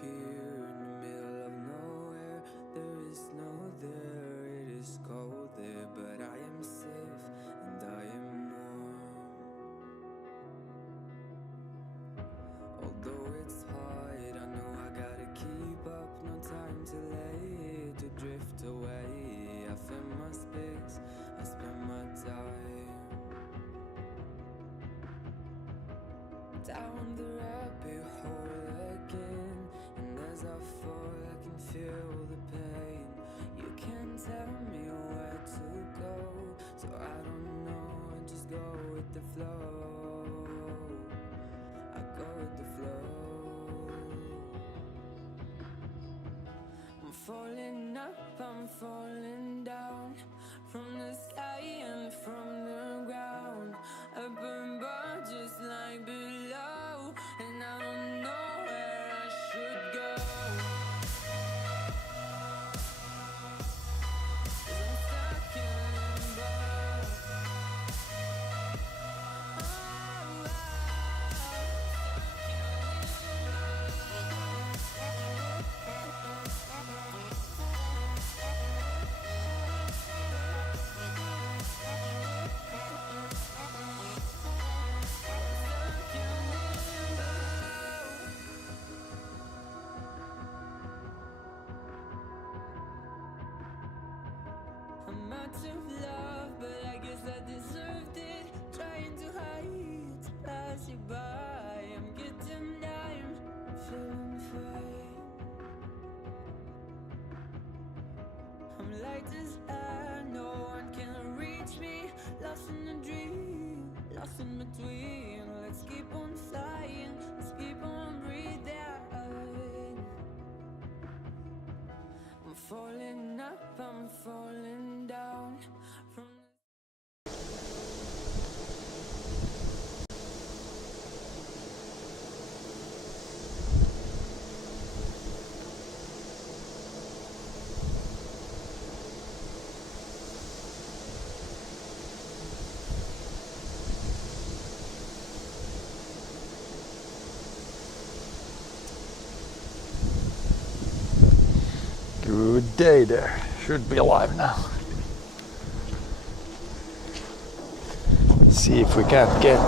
here in the middle of nowhere. There is no there, it is cold there, but I am safe and I am warm. Although it's hard, I know I gotta keep up, no time to lay to drift away. I find my space, I spend my time down the rabbit hole again, and as I fall I can feel the pain. You can't tell me where to go, so I don't know, I just go with the flow. I go with the flow. I'm falling up, I'm falling down, from the sky and from the ground. Up above just like below, and I don't know where I should go. 'Cause I'm stuck in limbo. I'm out of love, but I guess I deserved it. Trying to hide, to pass you by. I'm getting down, feeling fine. I'm light as air, no one can reach me. Lost in a dream, lost in between. Let's keep on flying, let's keep on breathing. I'm falling up, I'm falling down from Good day there. Should be alive now. See if we can't get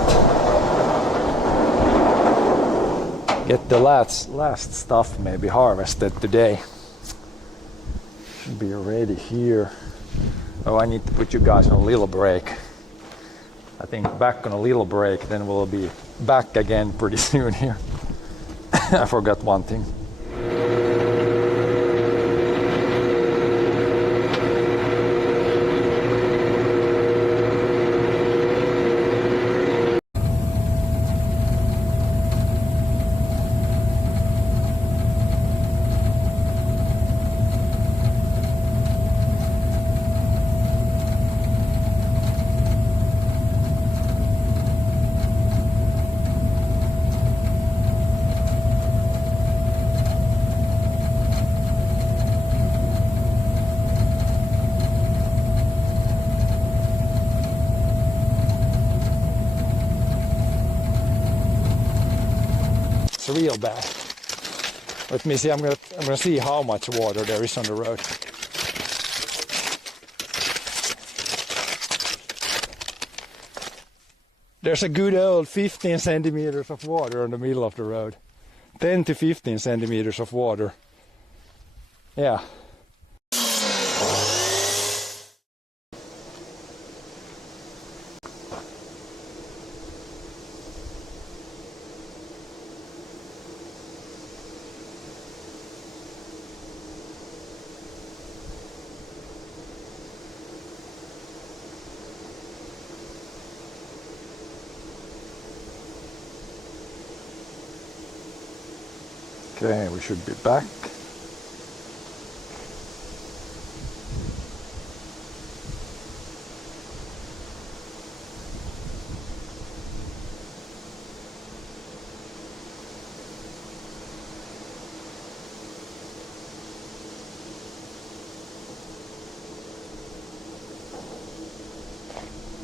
the last stuff maybe harvested today. Should be ready here. Oh, I need to put you guys on a little break. I think back on a little break, then we'll be back again pretty soon here. I forgot one thing. Real bad. Let me see. I'm gonna see how much water there is on the road. There's a good old 15 centimeters of water in the middle of the road. 10 to 15 centimeters of water. Yeah. Okay, we should be back.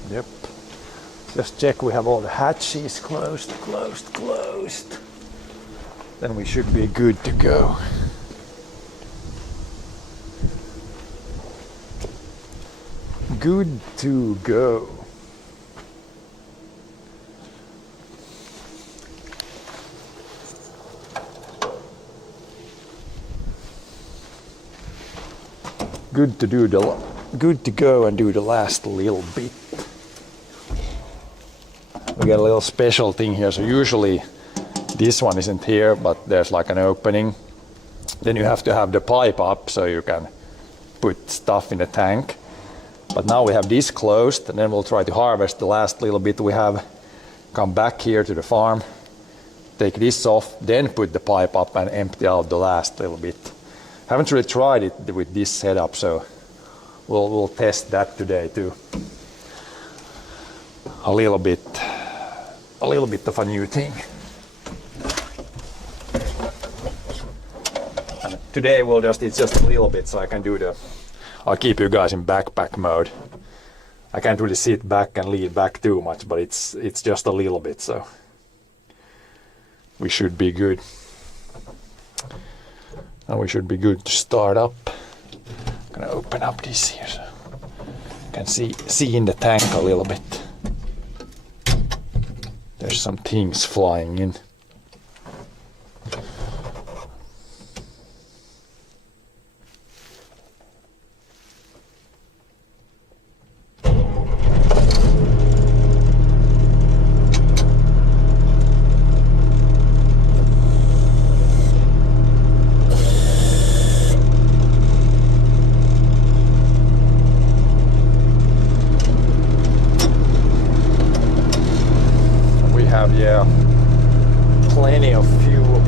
Yep. Just check we have all the hatches closed. then we should be good to go. Good to go. Good to go and do the last little bit. We got a little special thing here. So usually this one isn't here, but there's like an opening. Then you have to have the pipe up so you can put stuff in the tank. But now we have this closed, and then we'll try to harvest the last little bit we have. Come back here to the farm, take this off, then put the pipe up and empty out the last little bit. Haven't really tried it with this setup, so we'll test that today too. A little bit of a new thing. And today it's just a little bit, so I can do I'll keep you guys in backpack mode. I can't really sit back and lean back too much, but it's just a little bit, so we should be good. And we should be good to start up. I'm gonna open up this here so you can see in the tank a little bit. There's some things flying in. Plenty of fuel.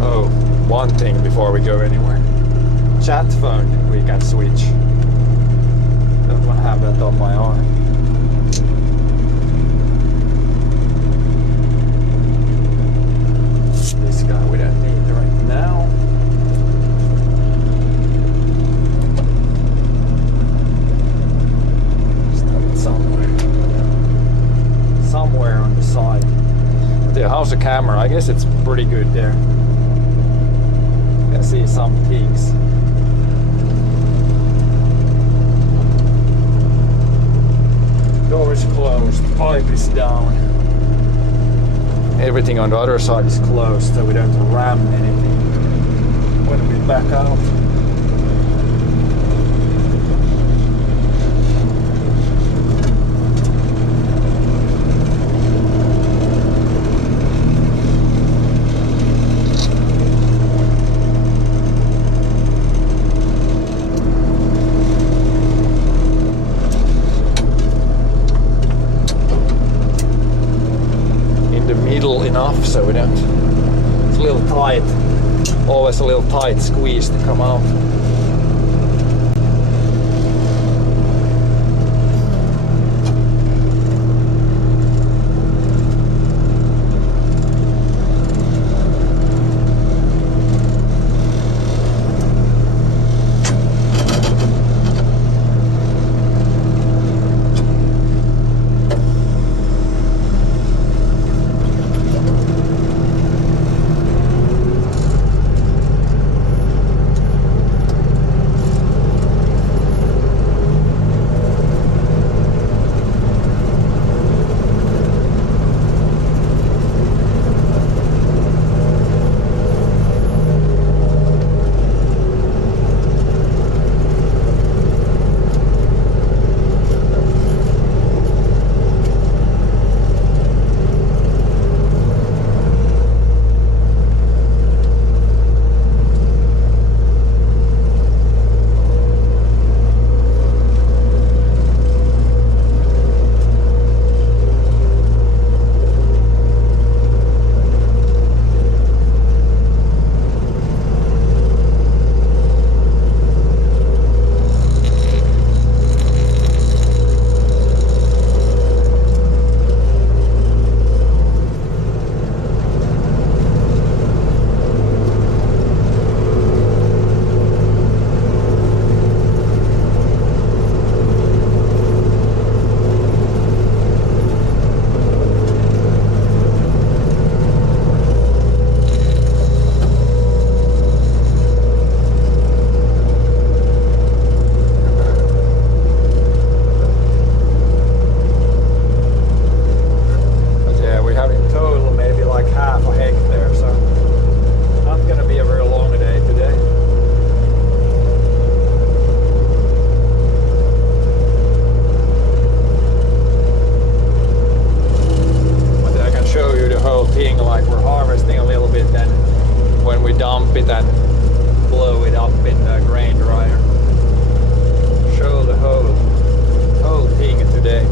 Oh, one thing before we go anywhere. Chat phone we can switch. Don't want to have that on my arm. This guy we don't need right now. Just have it somewhere on the side. Yeah, how's the camera? I guess it's pretty good there. You can see some things. Door is closed, pipe is down. Everything on the other side is closed, so we don't ram anything when we back out. Enough so we don't, it's a little tight, always a little tight squeeze to come out. thing, like we're harvesting a little bit, then when we dump it and blow it up in the grain dryer. Show the whole thing today.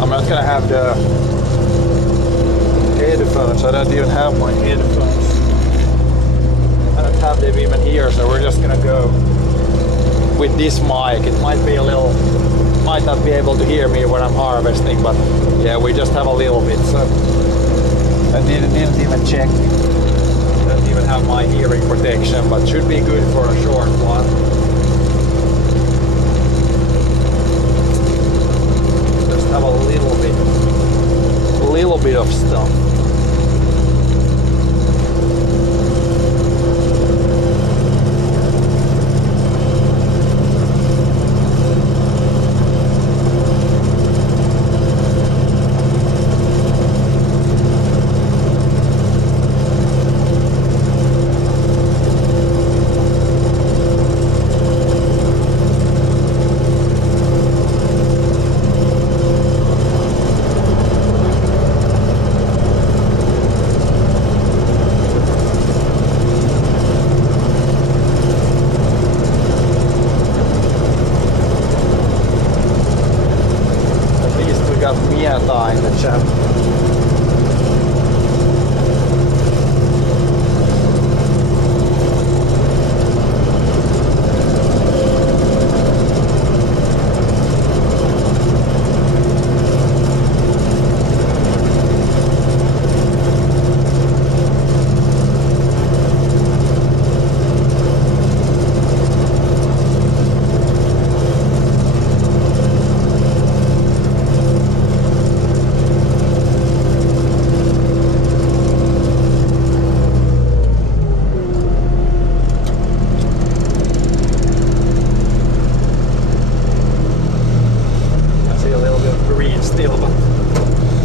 I'm not gonna have the headphones. I don't even have my headphones. I don't have them even here, so we're just gonna go with this mic. It might be a little, might not be able to hear me when I'm harvesting, but yeah, we just have a little bit. So I didn't even check. I don't even have my hearing protection, but should be good for a short while. Have a little bit of stuff. Mieta in the chat.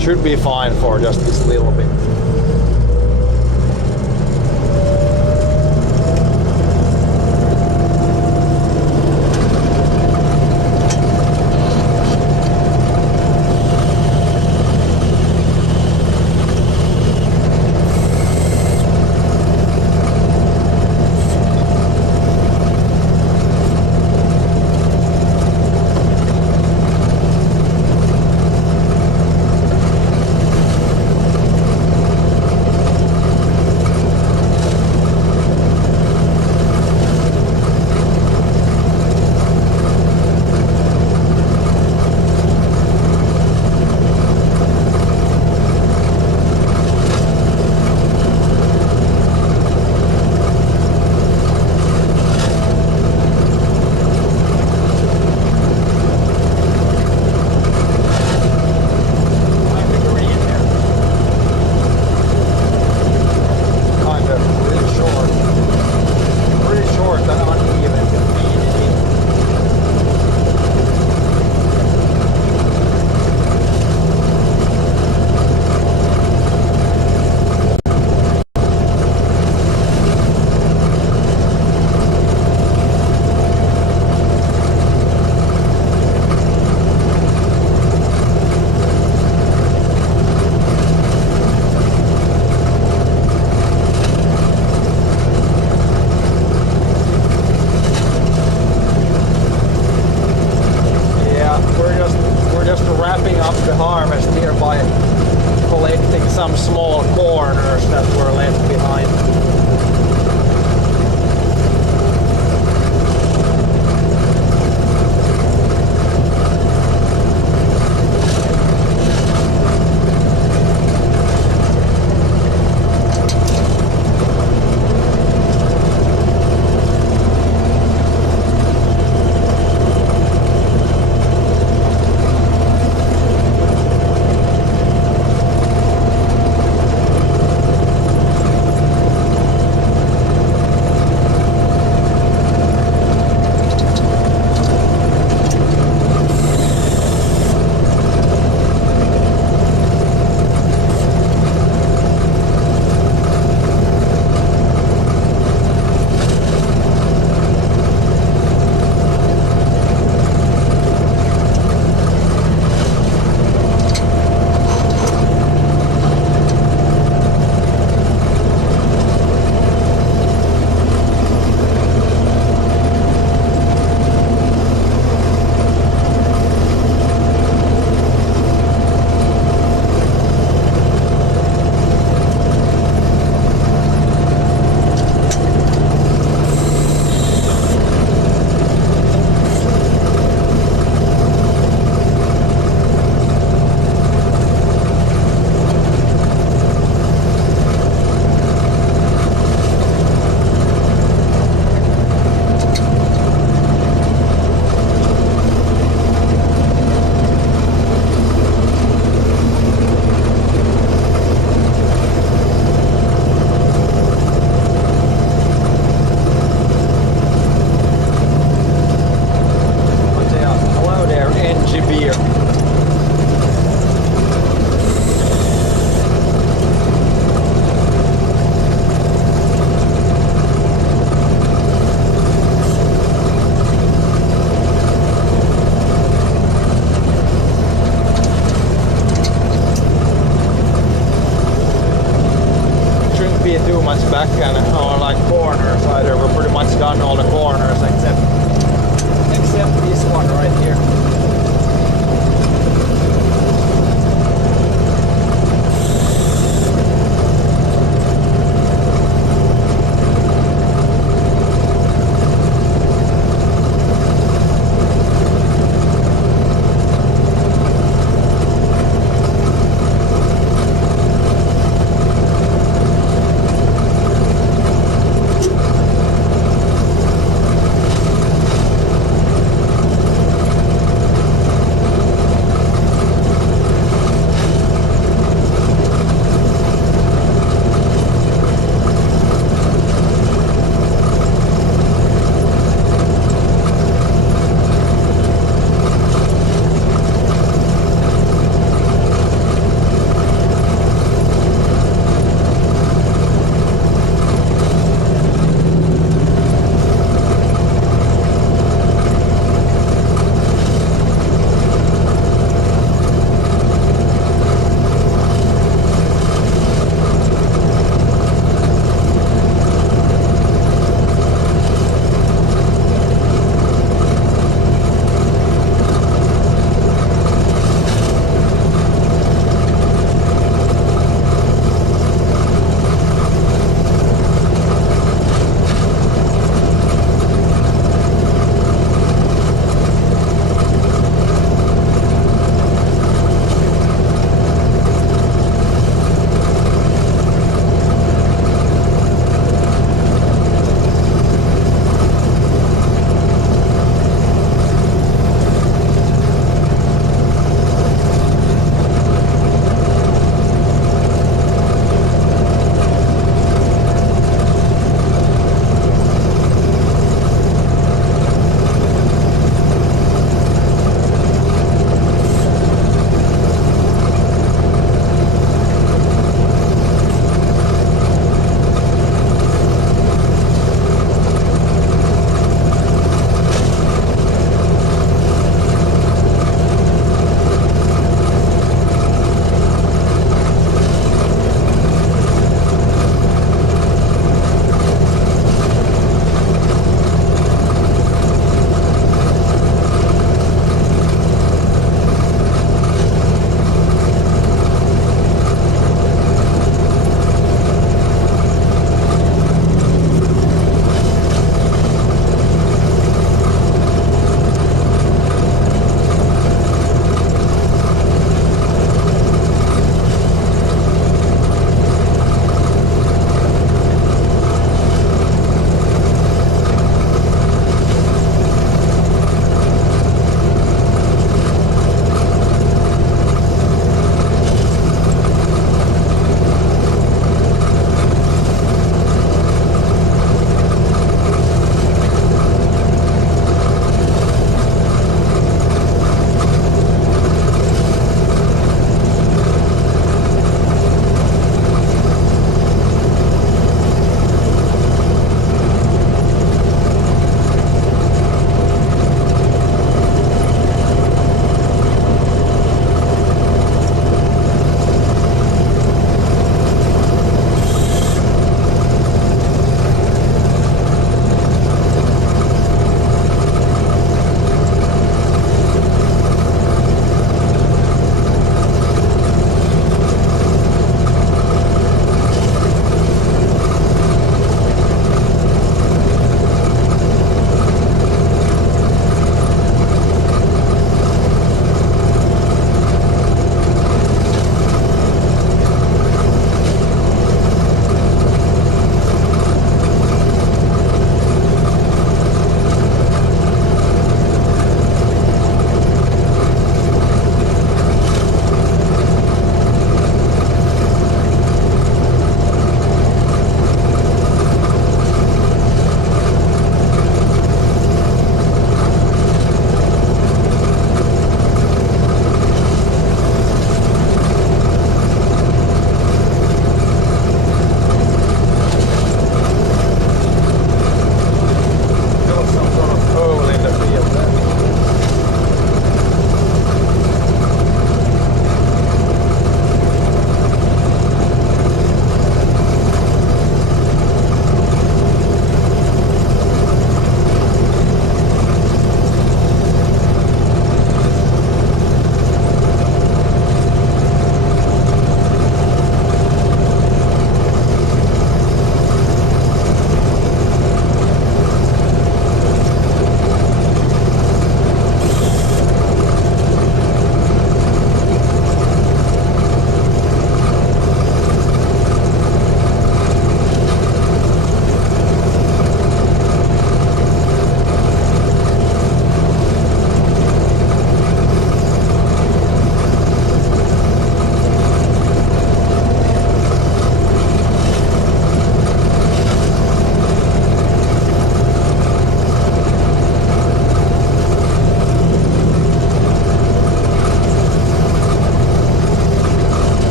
Should be fine for just this little bit. some small corners that were left behind.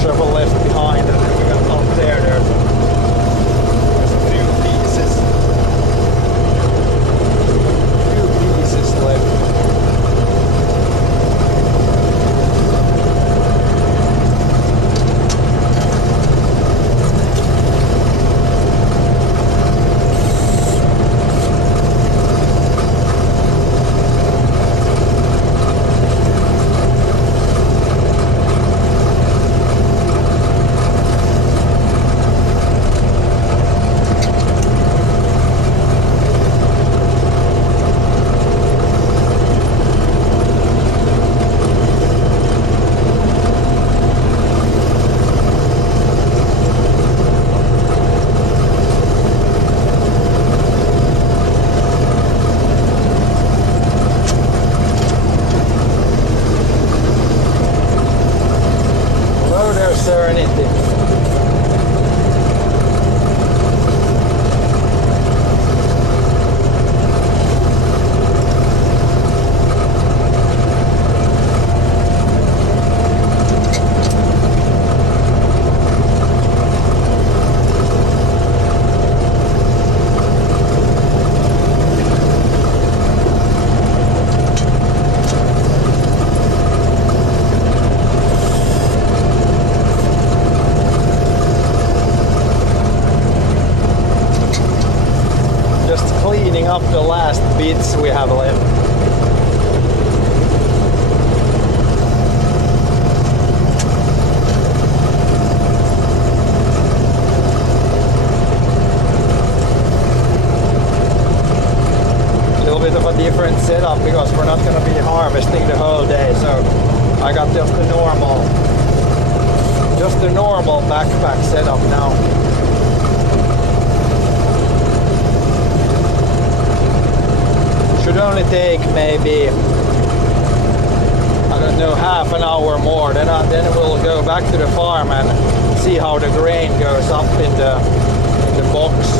shovel left behind, and then we got up there's a few pieces. Left. Up the last bits we have left. A little bit of a different setup because we're not going to be harvesting the whole day, so I got just the normal backpack setup now. Should only take maybe, I don't know, half an hour more. Then we'll go back to the farm and see how the grain goes up in the box.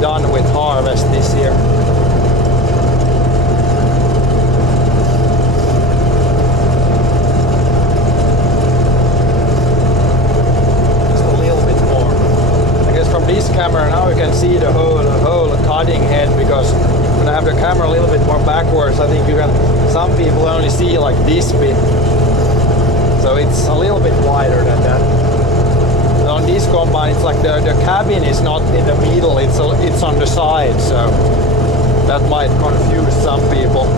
Done with harvest this year. Just a little bit more. I guess from this camera now you can see the whole cutting head, because when I have the camera a little bit more backwards, I think you can. Some people only see like this bit, so it's a little bit wider than that. On this combine, it's like the cabin is not in the middle, it's on the side, so that might confuse some people.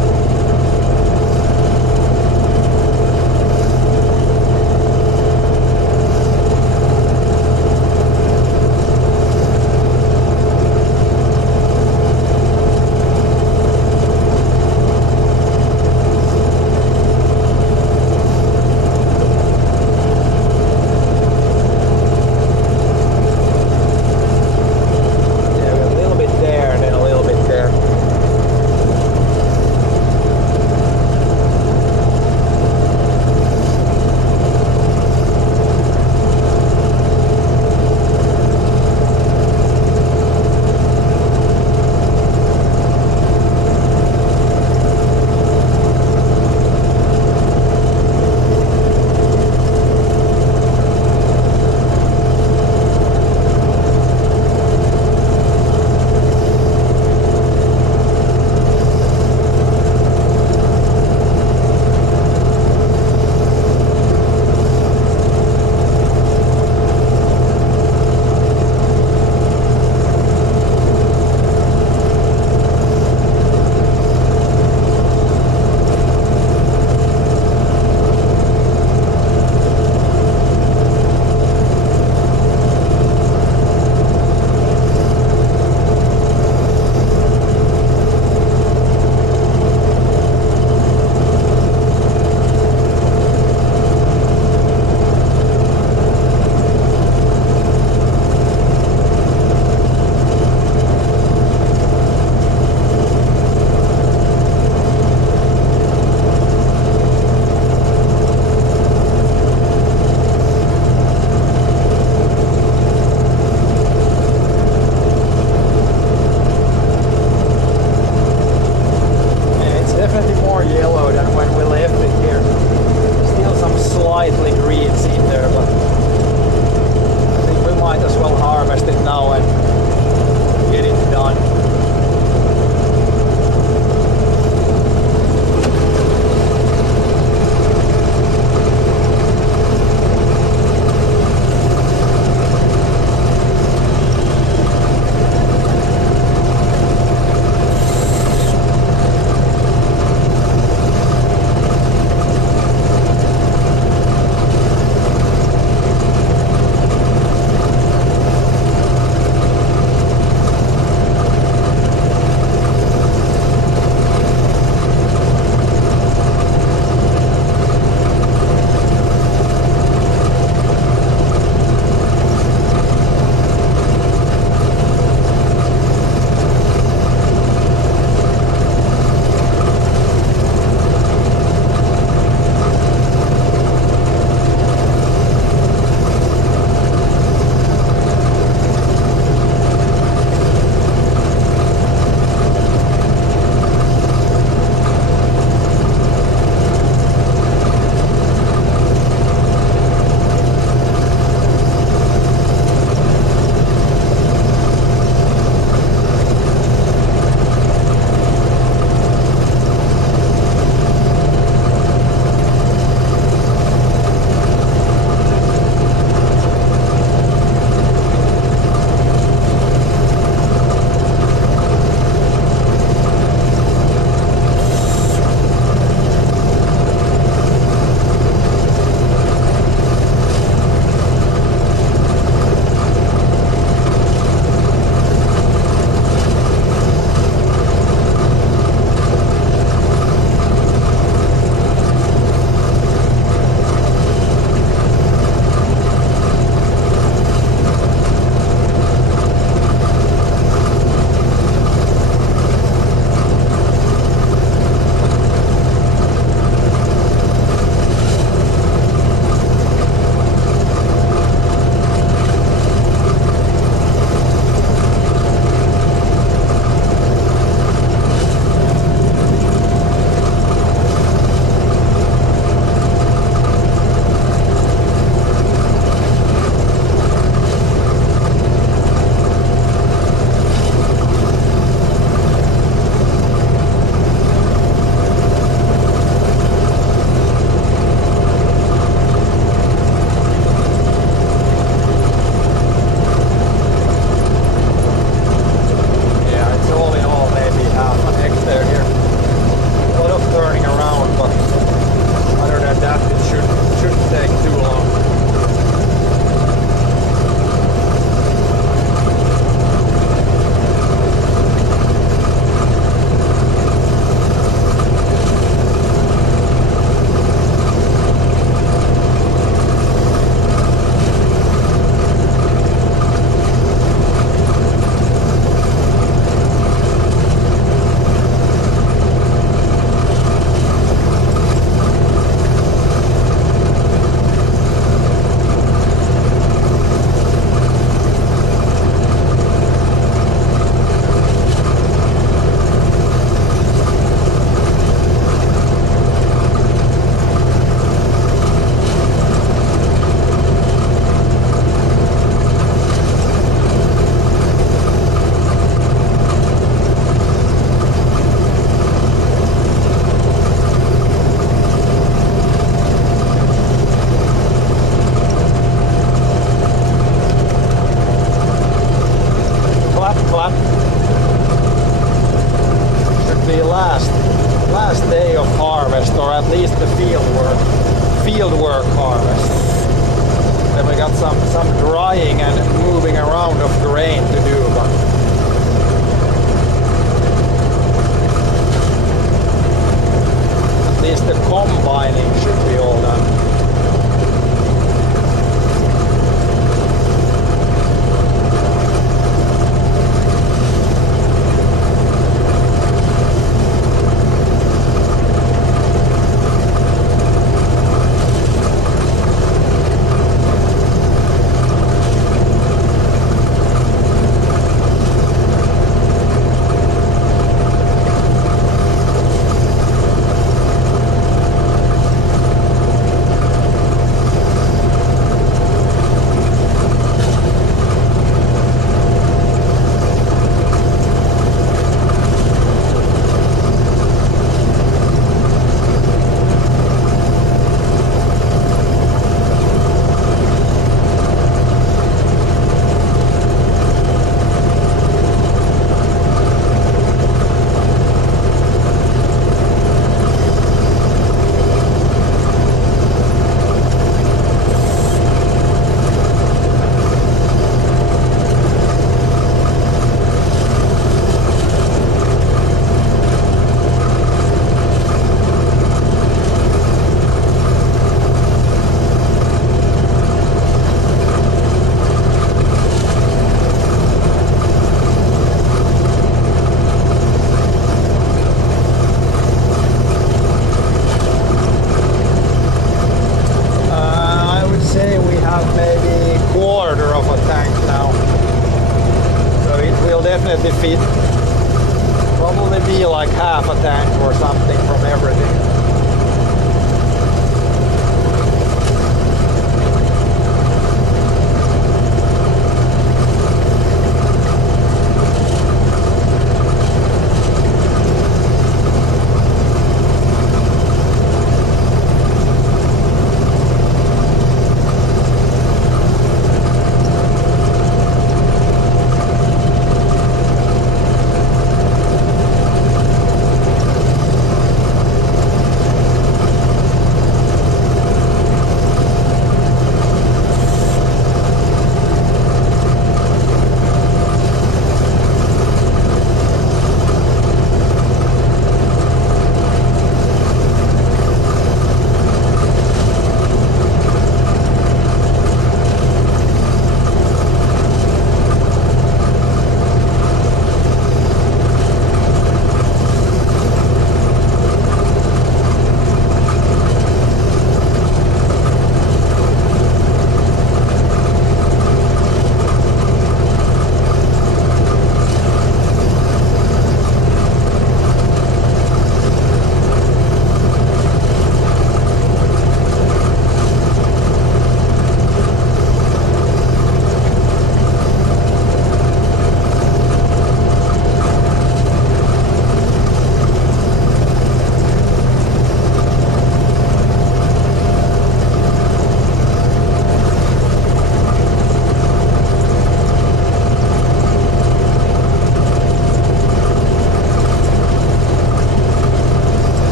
the last day of harvest, or at least the field work harvest. Then we got some drying and moving around of grain to do, but at least the combining should be all done. Definitely fit. Probably be like half a tank or something from everything.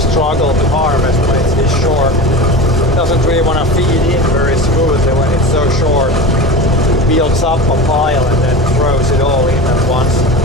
struggle to harvest when it's this short. It doesn't really want to feed in very smoothly when it's so short. It builds up a pile and then throws it all in at once.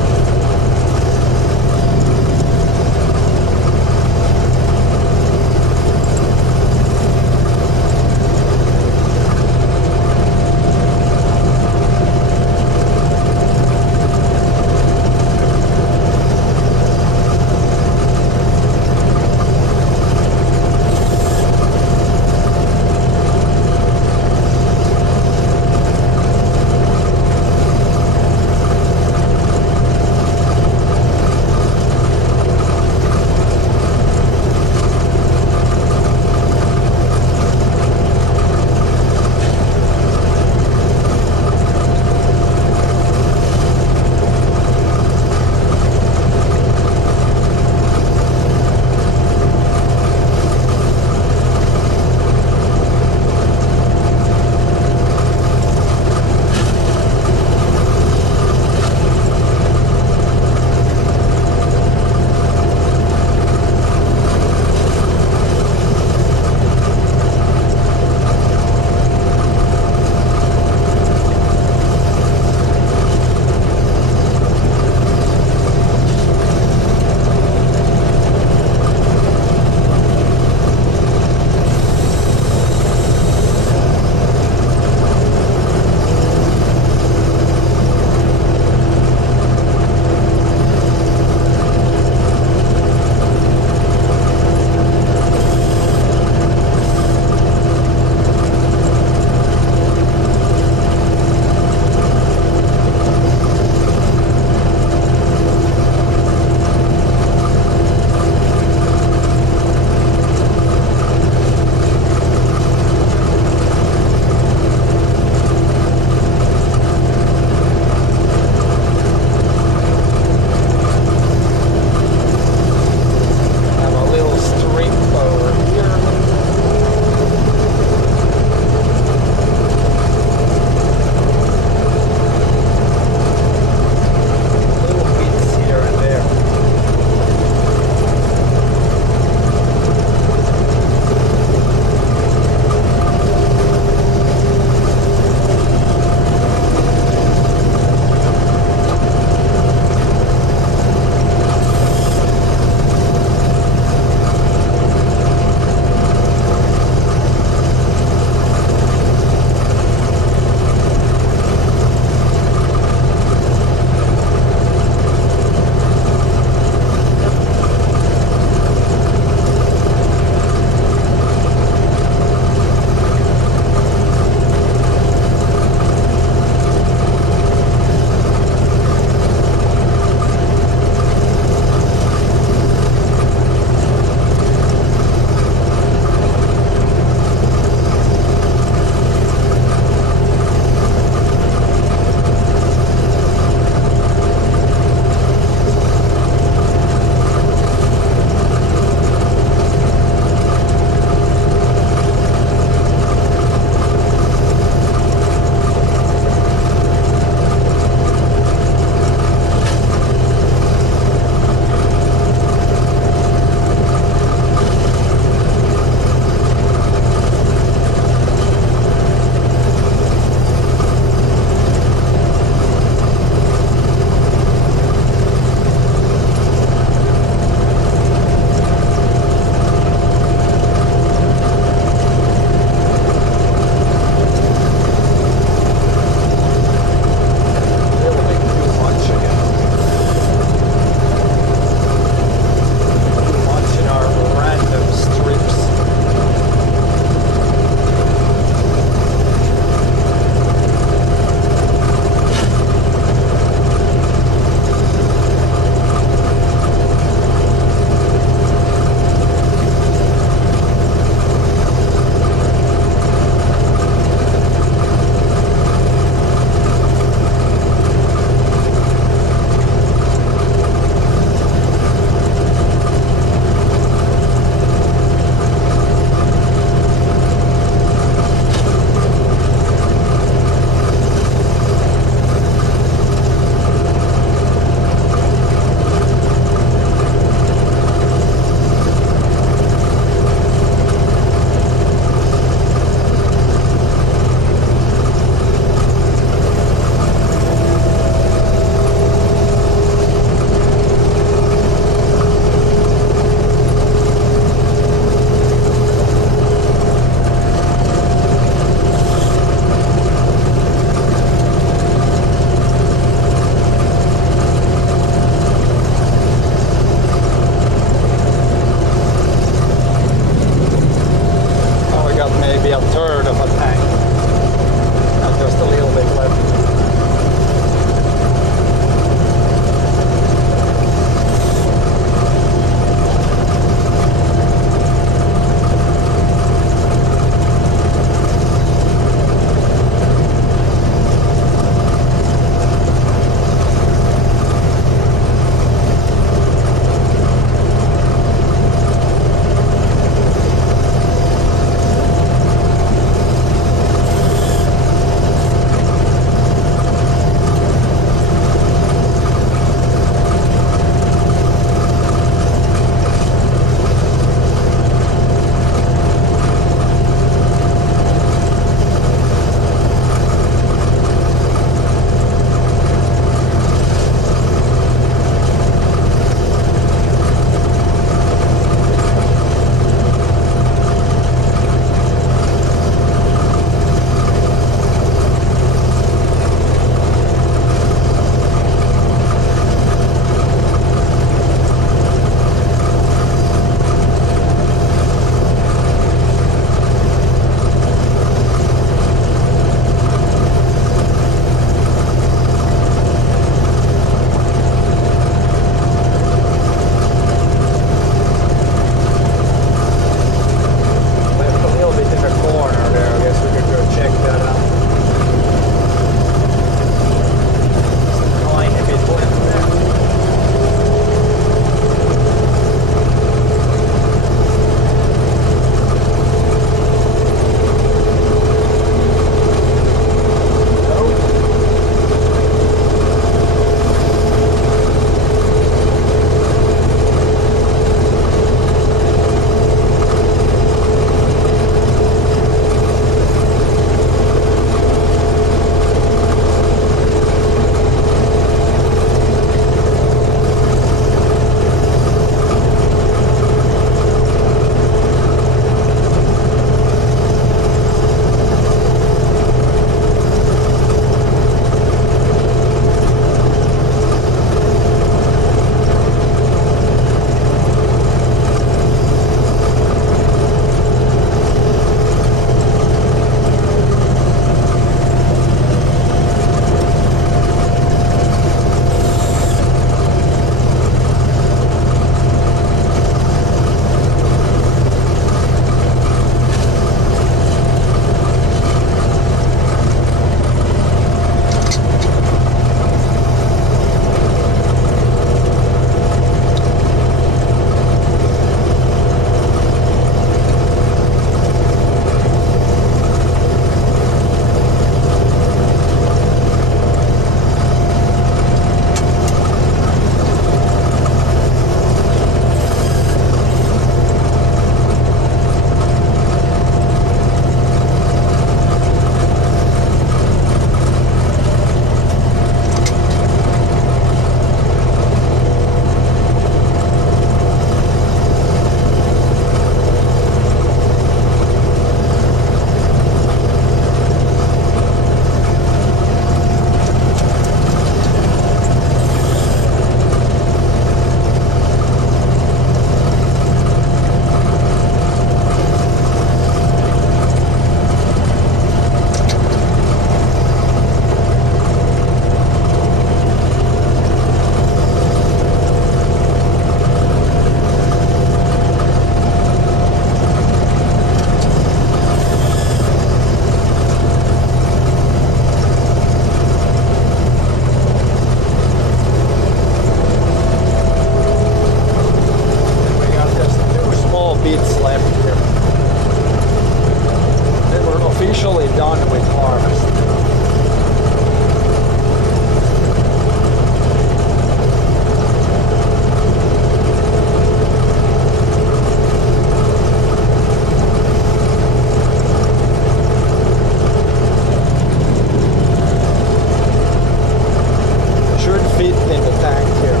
fit in the tank here.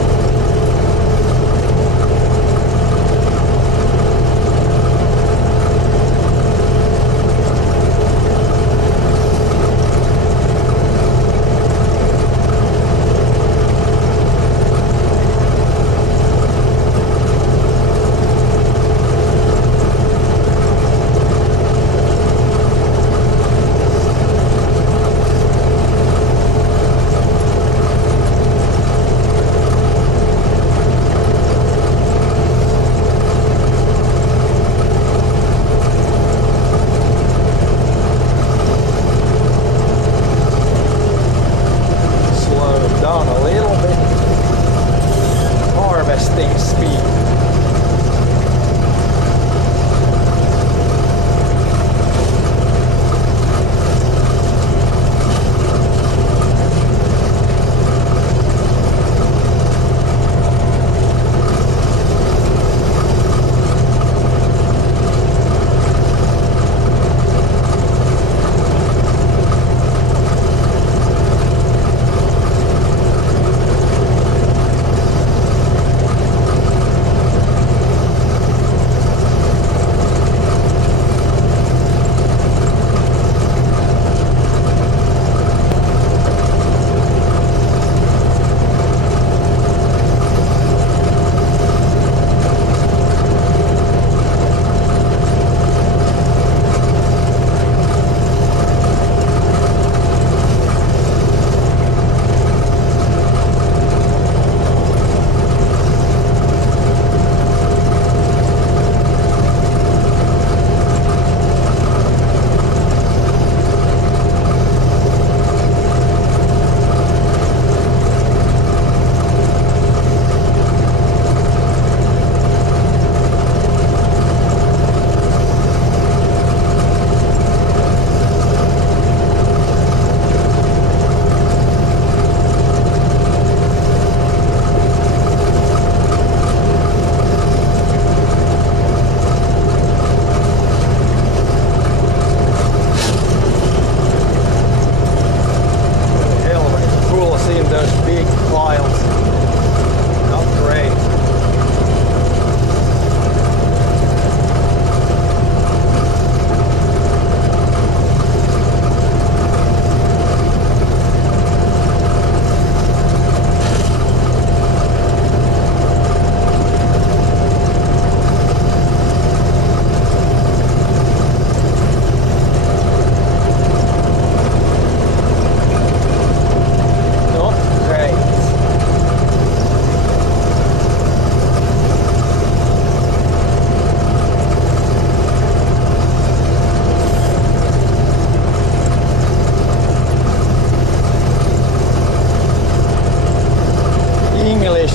Down a little bit, harvesting speed.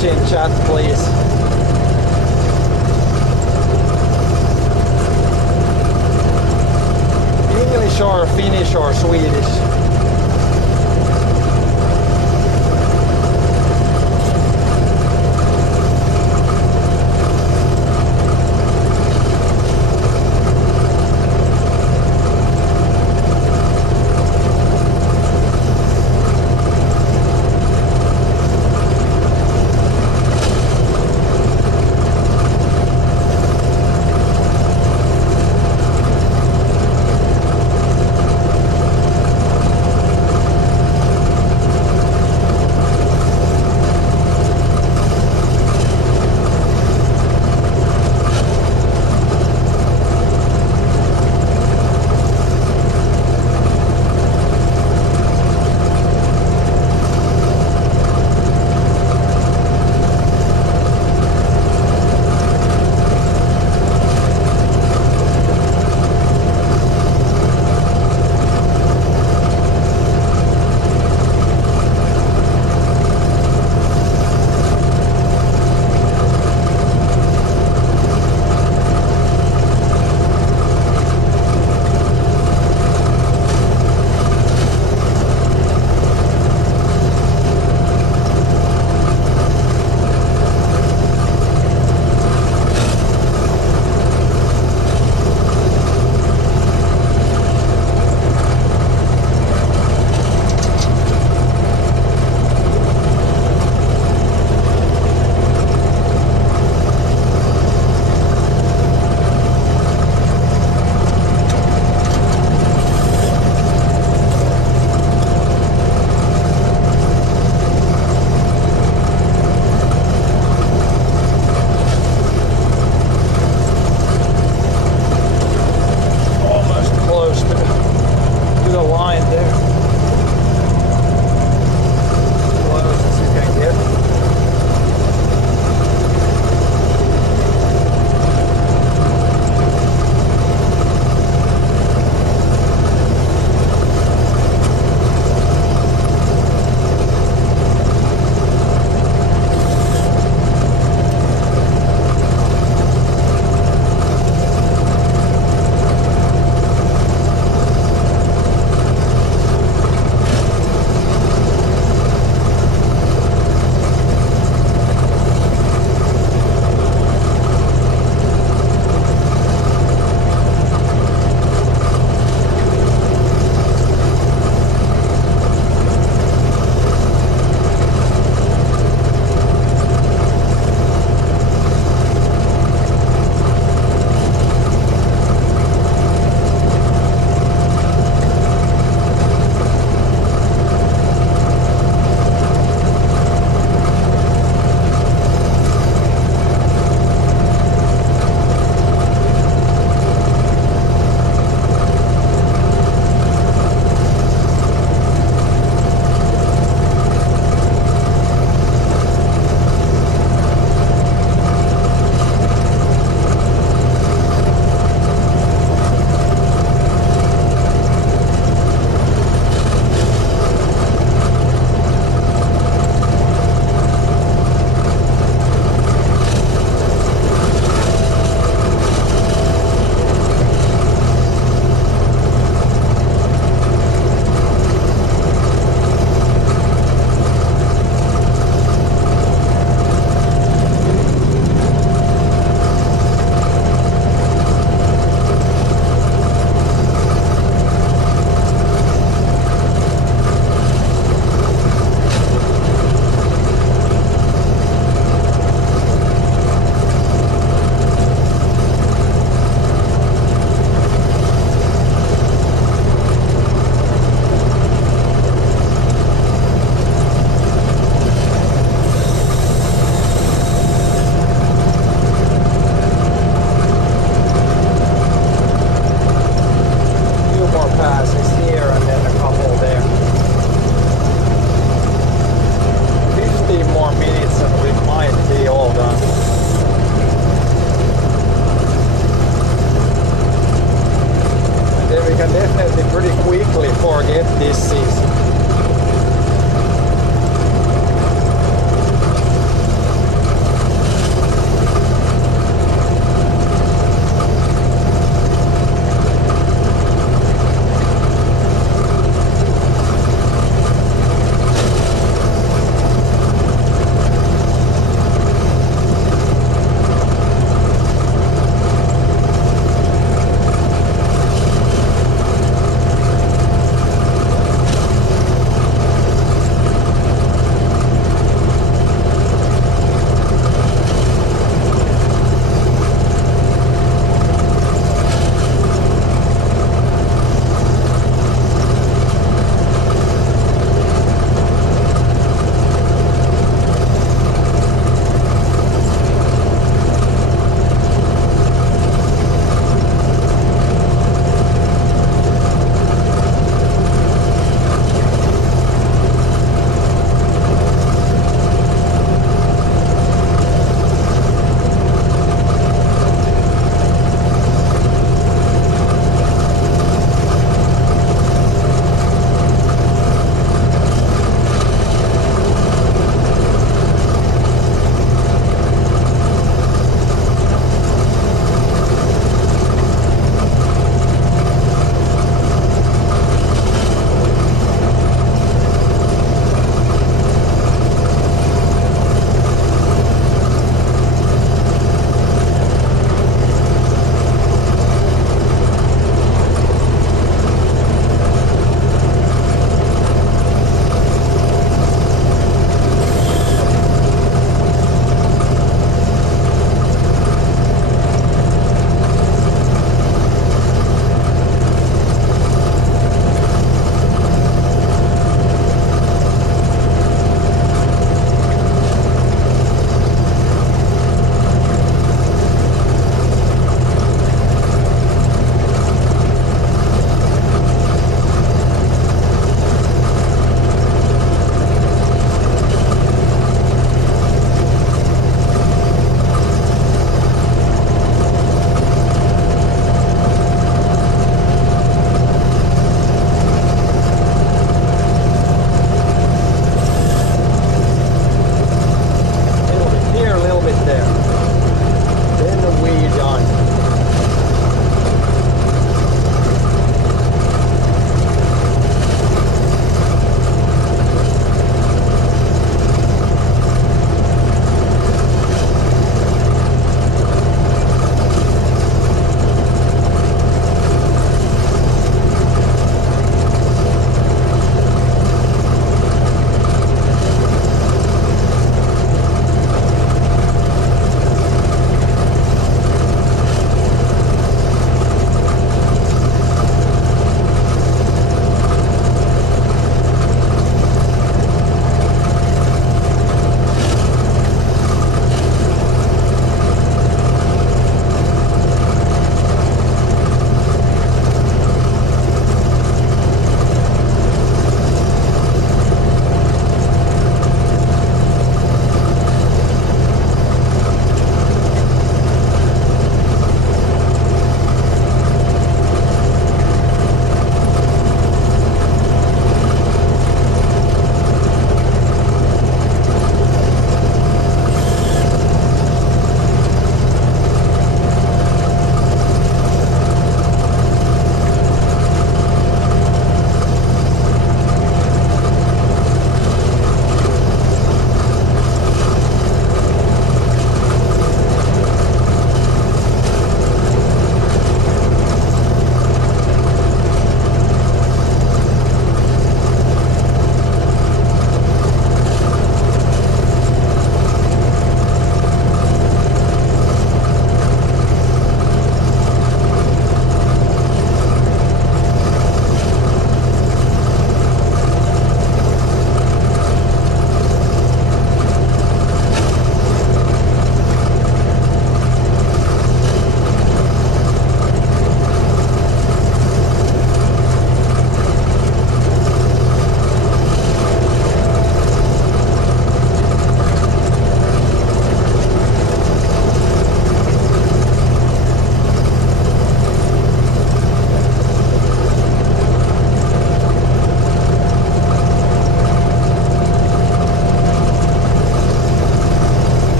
In chat, please. English or Finnish or Swedish.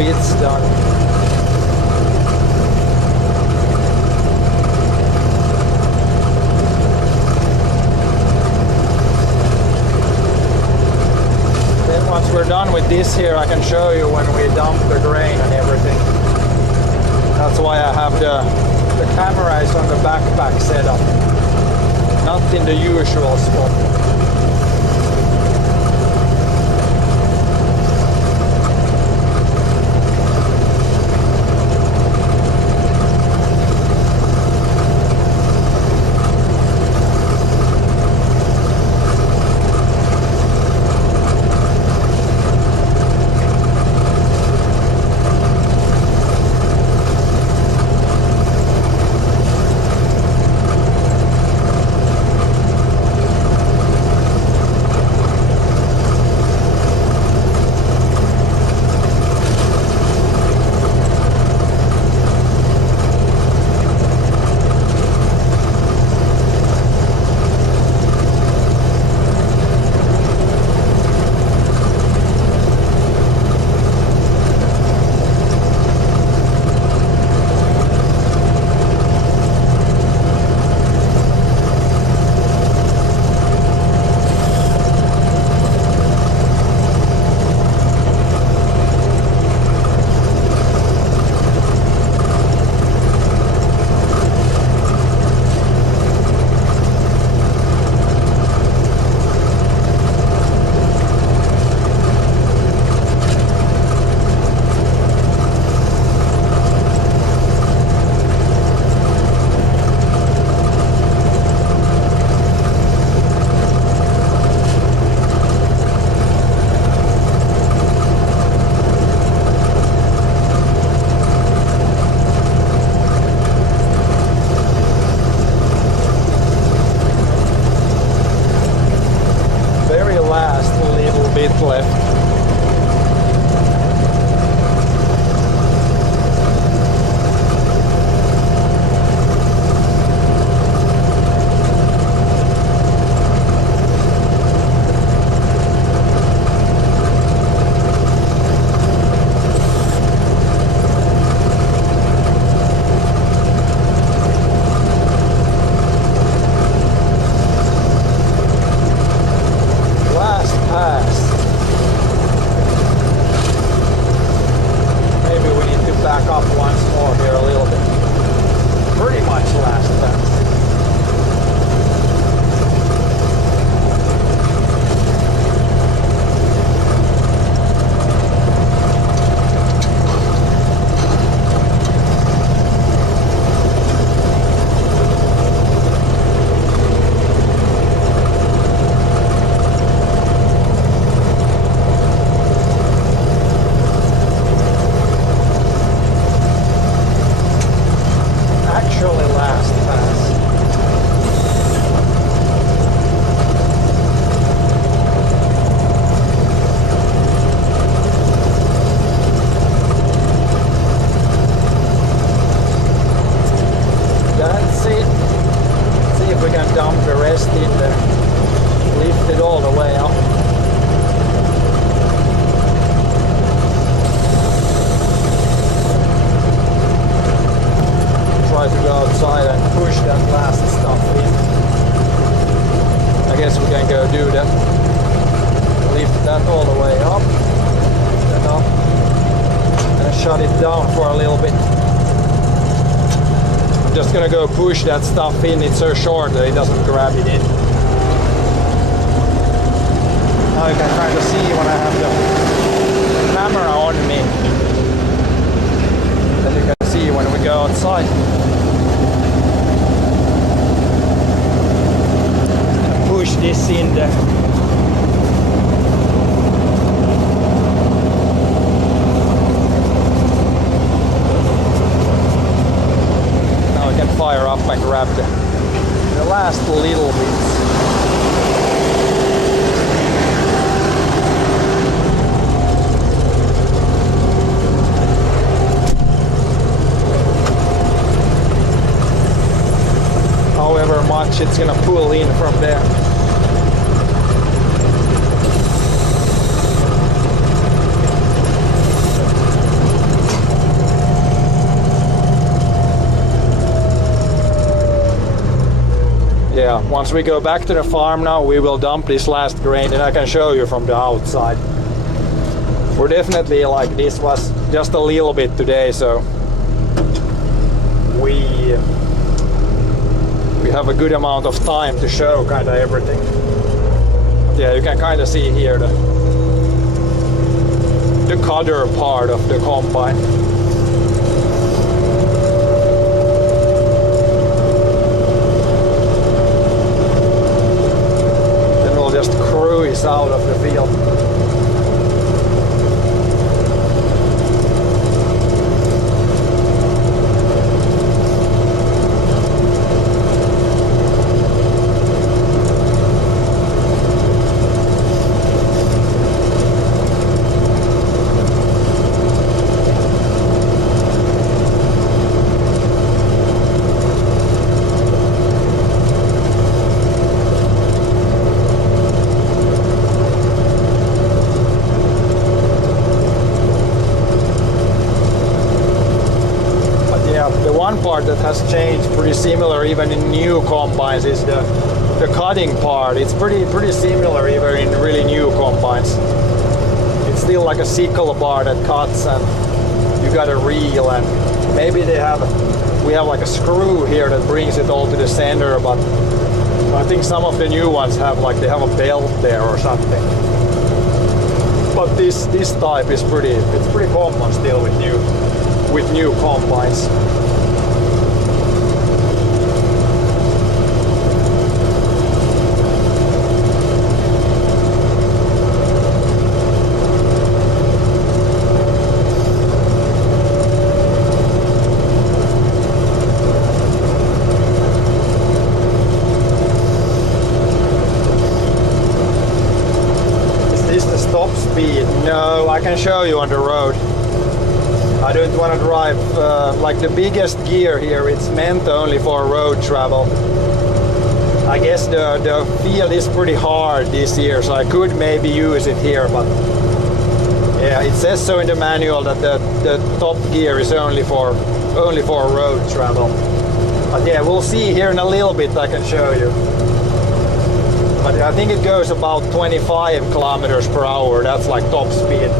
bits done. Then once we're done with this here, I can show you when we dump the grain and everything. That's why I have the camera is on the backpack setup, not in the usual spot. shut it down for a little bit. I'm just gonna go push that stuff in. It's so short that it doesn't grab it in. Now you can kind of see when I have the camera on me. As you can see when we go outside. Push this in there. Fire up and grab the last little bits. However much it's gonna pull in from there. once we go back to the farm now, we will dump this last grain, and I can show you from the outside. We're definitely like, this was just a little bit today, so we have a good amount of time to show kind of everything. Yeah, you can kind of see here the cutter part of the combine. Then we'll just cruise out of the field. Part that has changed pretty similar even in new combines is the cutting part. It's pretty similar even in really new combines. It's still like a sickle bar that cuts, and you got a reel, and maybe we have like a screw here that brings it all to the center, but I think some of the new ones have they have a belt there or something. But this type is pretty common still with new combines. No, I can show you on the road. I don't want to drive like the biggest gear here. It's meant only for road travel. I guess the field is pretty hard this year, so I could maybe use it here, but yeah, it says so in the manual that the top gear is only for road travel. But yeah, we'll see here in a little bit. I can show you. But I think it goes about 25 kilometers per hour. That's like top speed.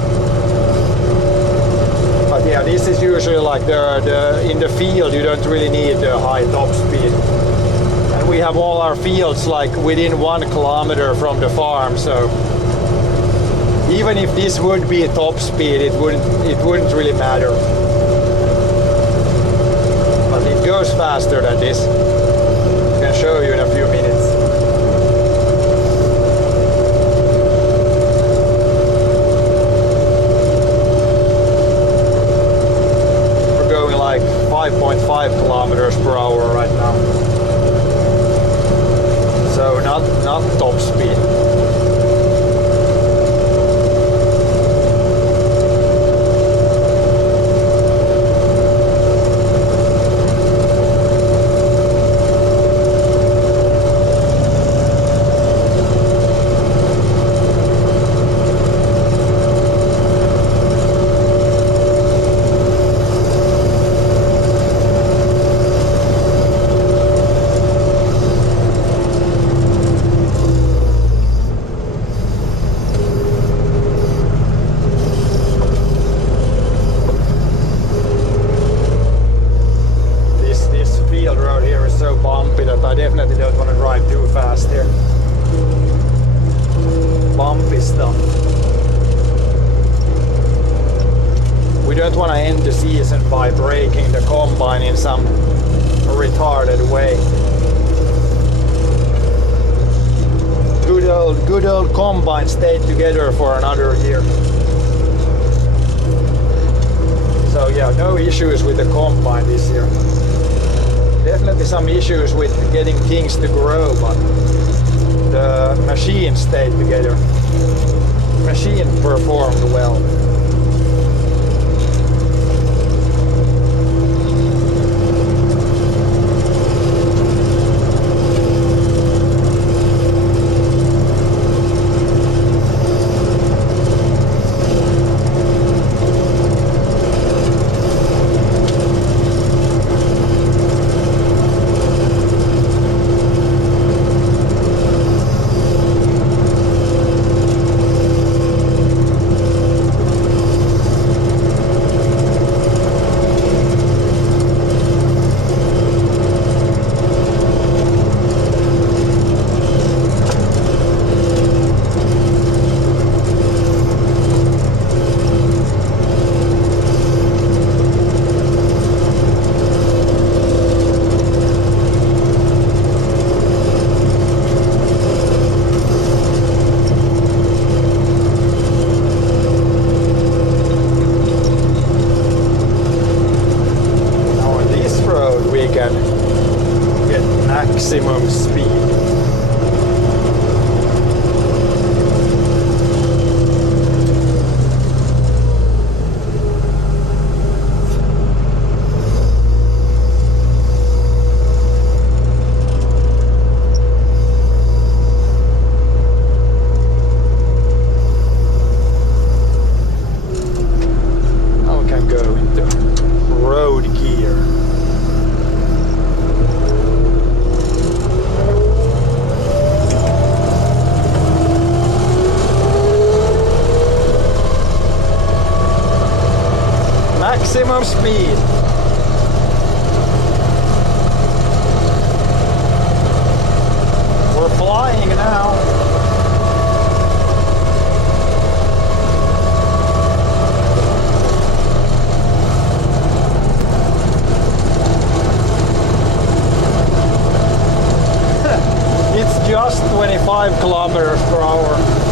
But yeah, this is usually like in the field you don't really need the high top speed. And we have all our fields like within 1 kilometer from the farm, so even if this would be top speed, it wouldn't really matter. But it goes faster than this. I can show you in a few minutes. Like 5.5 kilometers per hour right now. So not top speed. I definitely don't want to drive too fast here. Bumpy stuff. We don't want to end the season by breaking the combine in some retarded way. Good old combine stayed together for another year. So yeah, no issues with the combine this year. Definitely some issues with getting things to grow, but the machine stayed together. Machine performed well. maximum speed. We're flying now. It's just 25 kilometers per hour.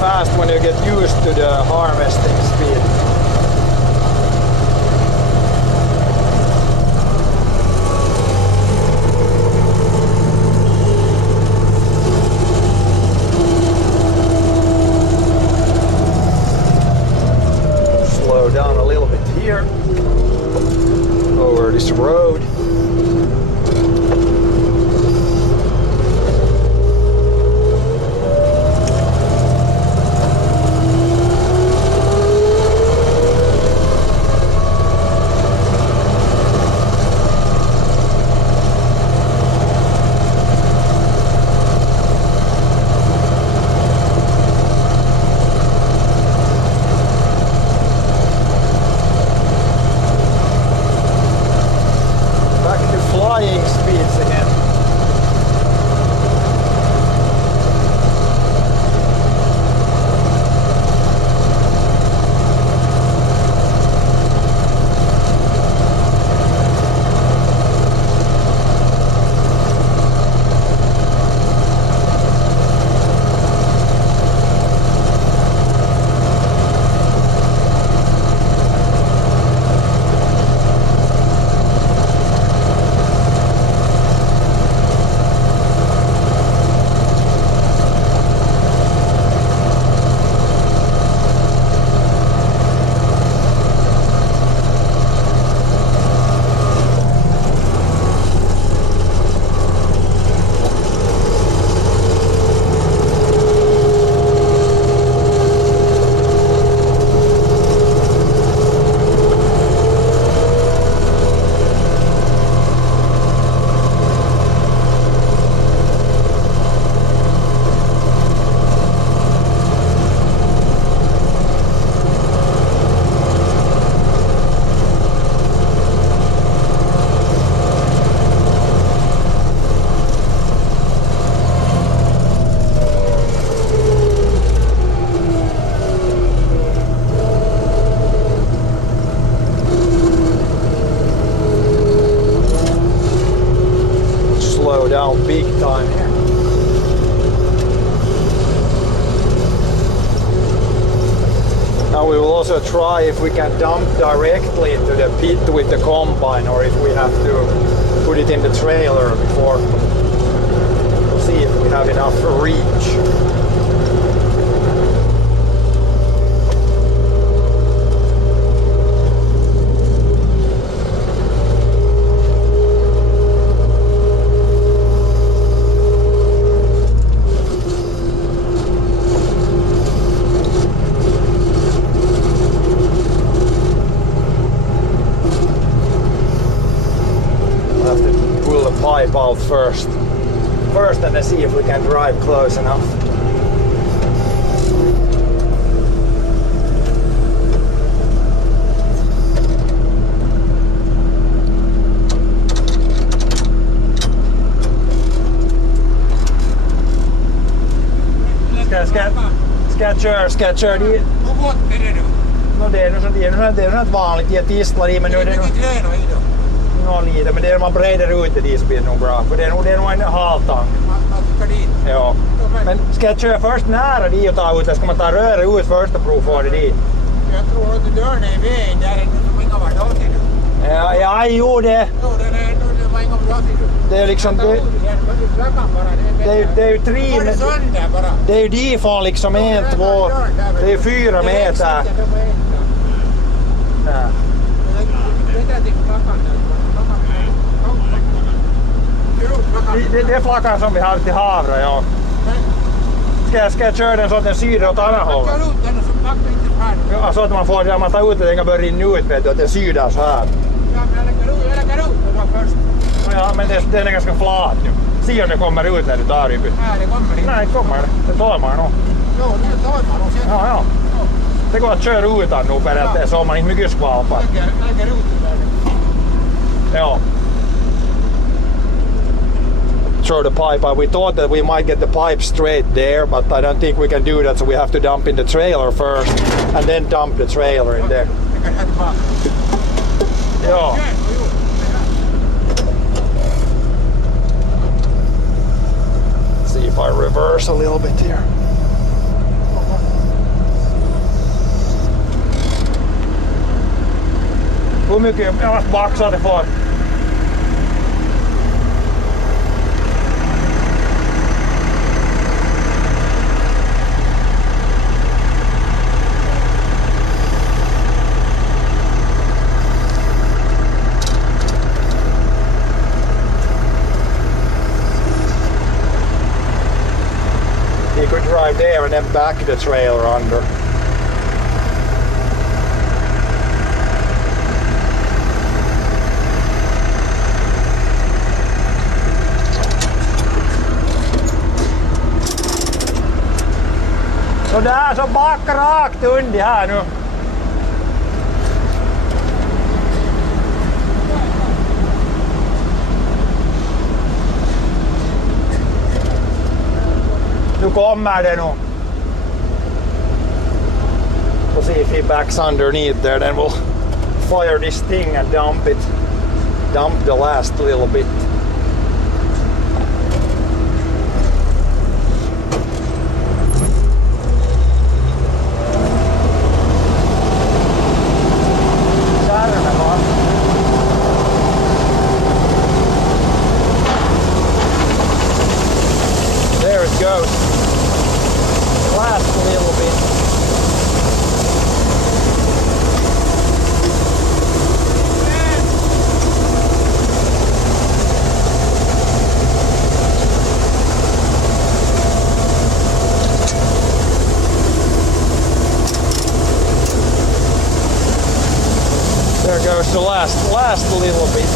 Fast when you get used to the harvesting speed. Slow down a little bit here over this road. Down big time here. Now we will also try if we can dump directly into the pit with the combine or if we have to put it in the trailer before. We'll see if we have enough reach. Pipe out first and then see if we can drive close enough. Ska köra dit? No det är nog ett vanligt tistlar i men nu är det nog... Lite, men det man breder ut det blir nog bra för det är nog en haltang. Ja. Men ska jag köra först nära dit och ta ut det? Ska man ta röret ut först och prova det dit? Jag tror att dörren är i vägen där är det inga var då ser du. Ja, jo det. Jo, det var inga bra ser du. Det är liksom det är ju 3 meter. Det är ju difrån liksom 1, 2, det är 4 meter. Nej. Det är flackan som vi har till havre, ja. ska jag köra den så att den syr åt andra hållet? Kör ut den och så backar inte fram. Ja, så att man får, man tar ut den, den kan börja rinna ut vet du, att den syr där så här. Ja, men jag lägger ut den då först. Ja, men den är ganska flat nu. Se om det kommer ut när du tar i. Nej, det kommer inte. Nej, kommer det. Det tormar nog. Jo, det tar man nog sen. Ja. Det går att köra utan nu för att det så har man inte mycket skvalpar. Jag lägger ut den där. Ja. Throw the pipe out. We thought that we might get the pipe straight there, but I don't think we can do that, so we have to dump in the trailer first and then dump the trailer in there. Jag kan här tillbaka. Ja. See if I reverse a little bit here. Hur mycket jag måste baxa det får? You could drive there and then back the trailer under. Så där, så backa rakt under här nu. Nu kommer det nog. We'll see if he backs underneath there, then we'll fire this thing and dump it. Dump the last little bit. There it goes. Last little bit. There goes the last little bit.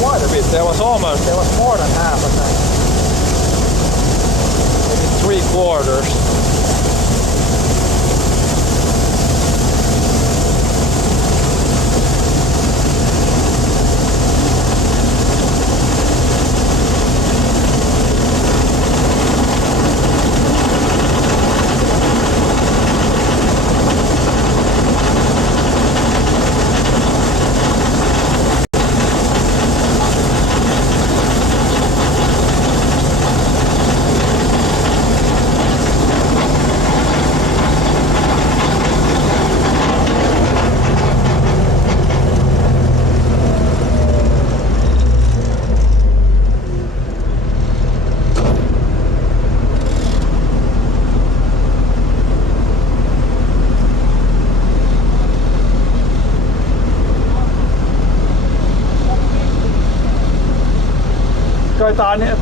Quite a bit. There was more than half, I think. Maybe 3/4.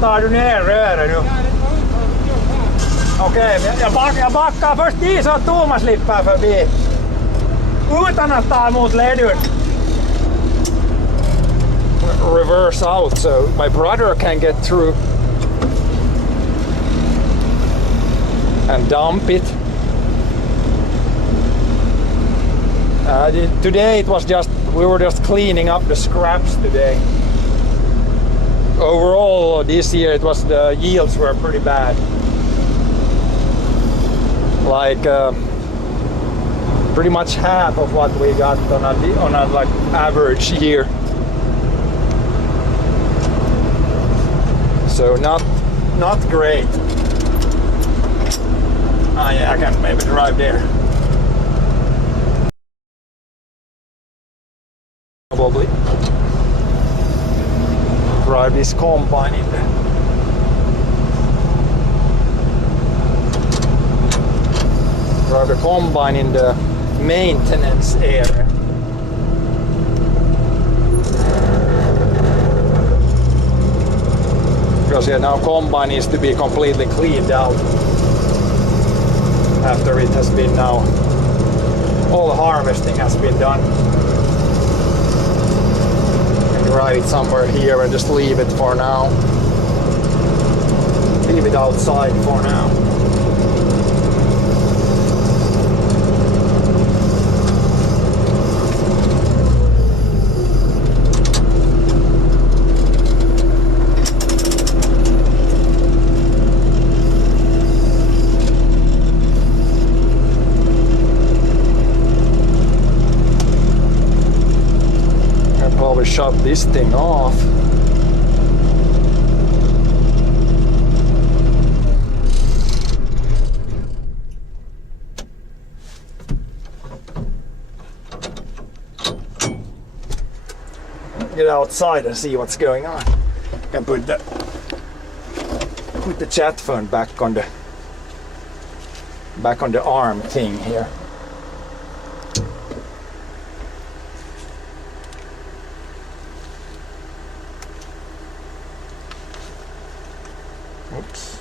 Tar du ner röret nu? Okej, jag backar först i så att Thomas slipper förbi. Utan att ta emot ledut. Reverse out so my brother can get through. And dump it. Today we were just cleaning up the scraps today. Overall this year the yields were pretty bad. Like pretty much half of what we got on a like average year. So not great. yeah, I can maybe drive there. Probably drive this combine in there. Drive the combine in the maintenance area. Because yeah, now combine needs to be completely cleaned out after it has been now, all the harvesting has been done. And drive it somewhere here and just leave it for now. Leave it outside for now. Shut this thing off. Get outside and see what's going on. And put the chat phone back on the arm thing here. Oops.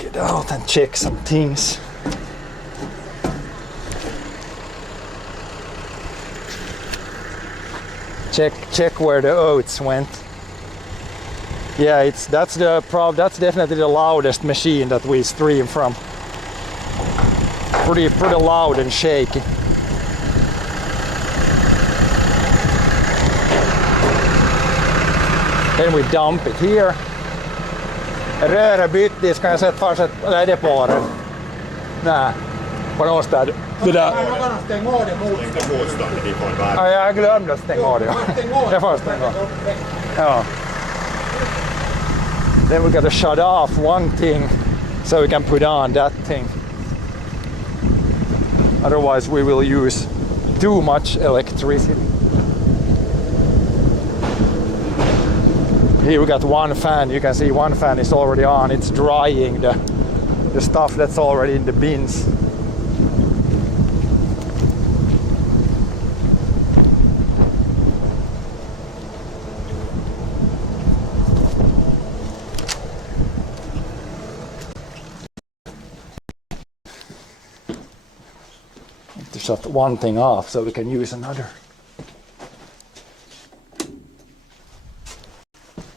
Get out and check some things. Check where the oats went. Yeah, that's definitely the loudest machine that we stream from. Pretty loud and shaky. Then we dump it here. Röret byttes, kan jag sätta fast ett läderpåren? Nej, på något ställe. Det där. Ja, jag glömde att stänga av det. Jag får stänga av. Ja. Then we gotta shut off one thing so we can put on that thing. Otherwise we will use too much electricity. Here we got one fan. You can see one fan is already on. It's drying the stuff that's already in the bins. To shut one thing off so we can use another.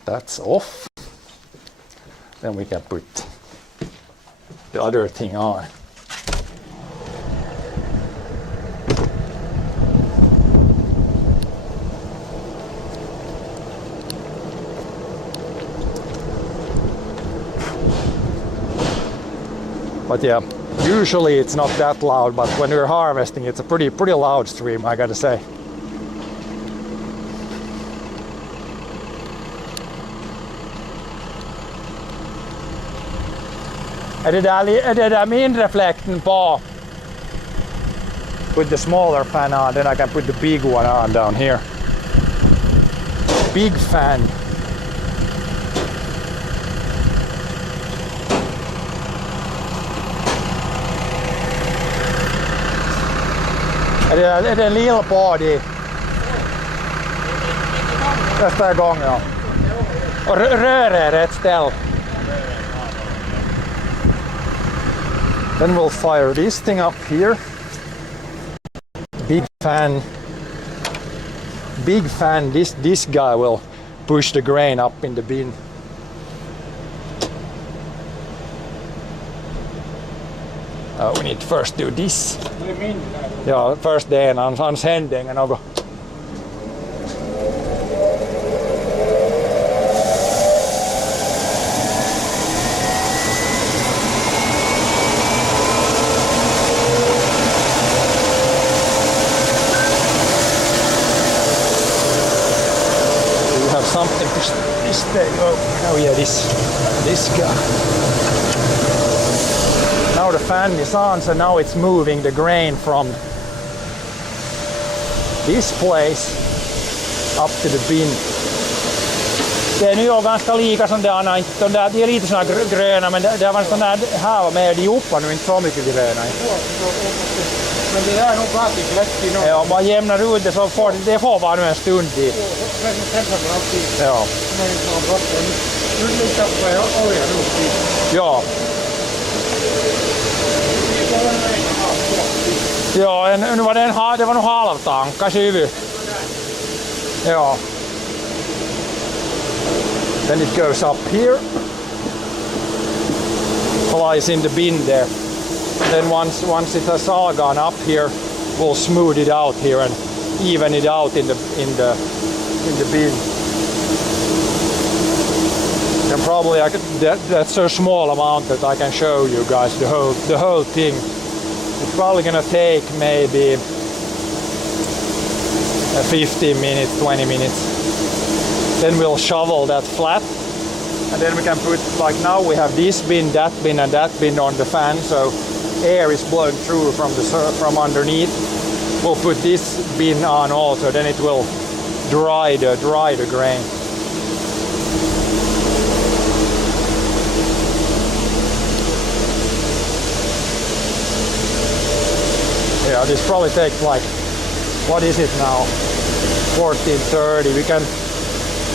That's off. Then we can put the other thing on. But yeah, usually it's not that loud, but when we're harvesting, it's a pretty loud stream, I gotta say. Är det där mindre fläkten på? Put the smaller fan on, then I can put the big one on down here. Big fan. Är det en lilla på det? Nästa gång, ja. Och rör är rätt ställ. Then we'll fire this thing up here. Big fan. This guy will push the grain up in the bin. We need to first do this. Ja, först det ena, annars händer inget något. this thing. Oh yeah, this guy. Now the fan is on, so now it's moving the grain from this place up to the bin. Det är nu ju ganska lika som det andra. De där, de är lite såna gröna, men det var sån där här var med de uppe nu, inte så mycket gröna. Men det är nog bra till fläkt. Ja, man jämnar ut det så får det får vara nu en stund dit. Ja. Ja. Ja, nu var det var nog halvtank, kanske hyvy. Ja. Then it goes up here, flies in the bin there. Then once it has all gone up here, we'll smooth it out here and even it out in the bin. And probably that's a small amount that I can show you guys the whole thing. It's probably gonna take maybe 15 minutes, 20 minutes. Then we'll shovel that flat, and then we can put, like now we have this bin, and that bin on the fan, so air is blowing through from underneath. We'll put this bin on also, then it will dry the grain. Yeah, this probably takes like, what is it now? 14:30. We can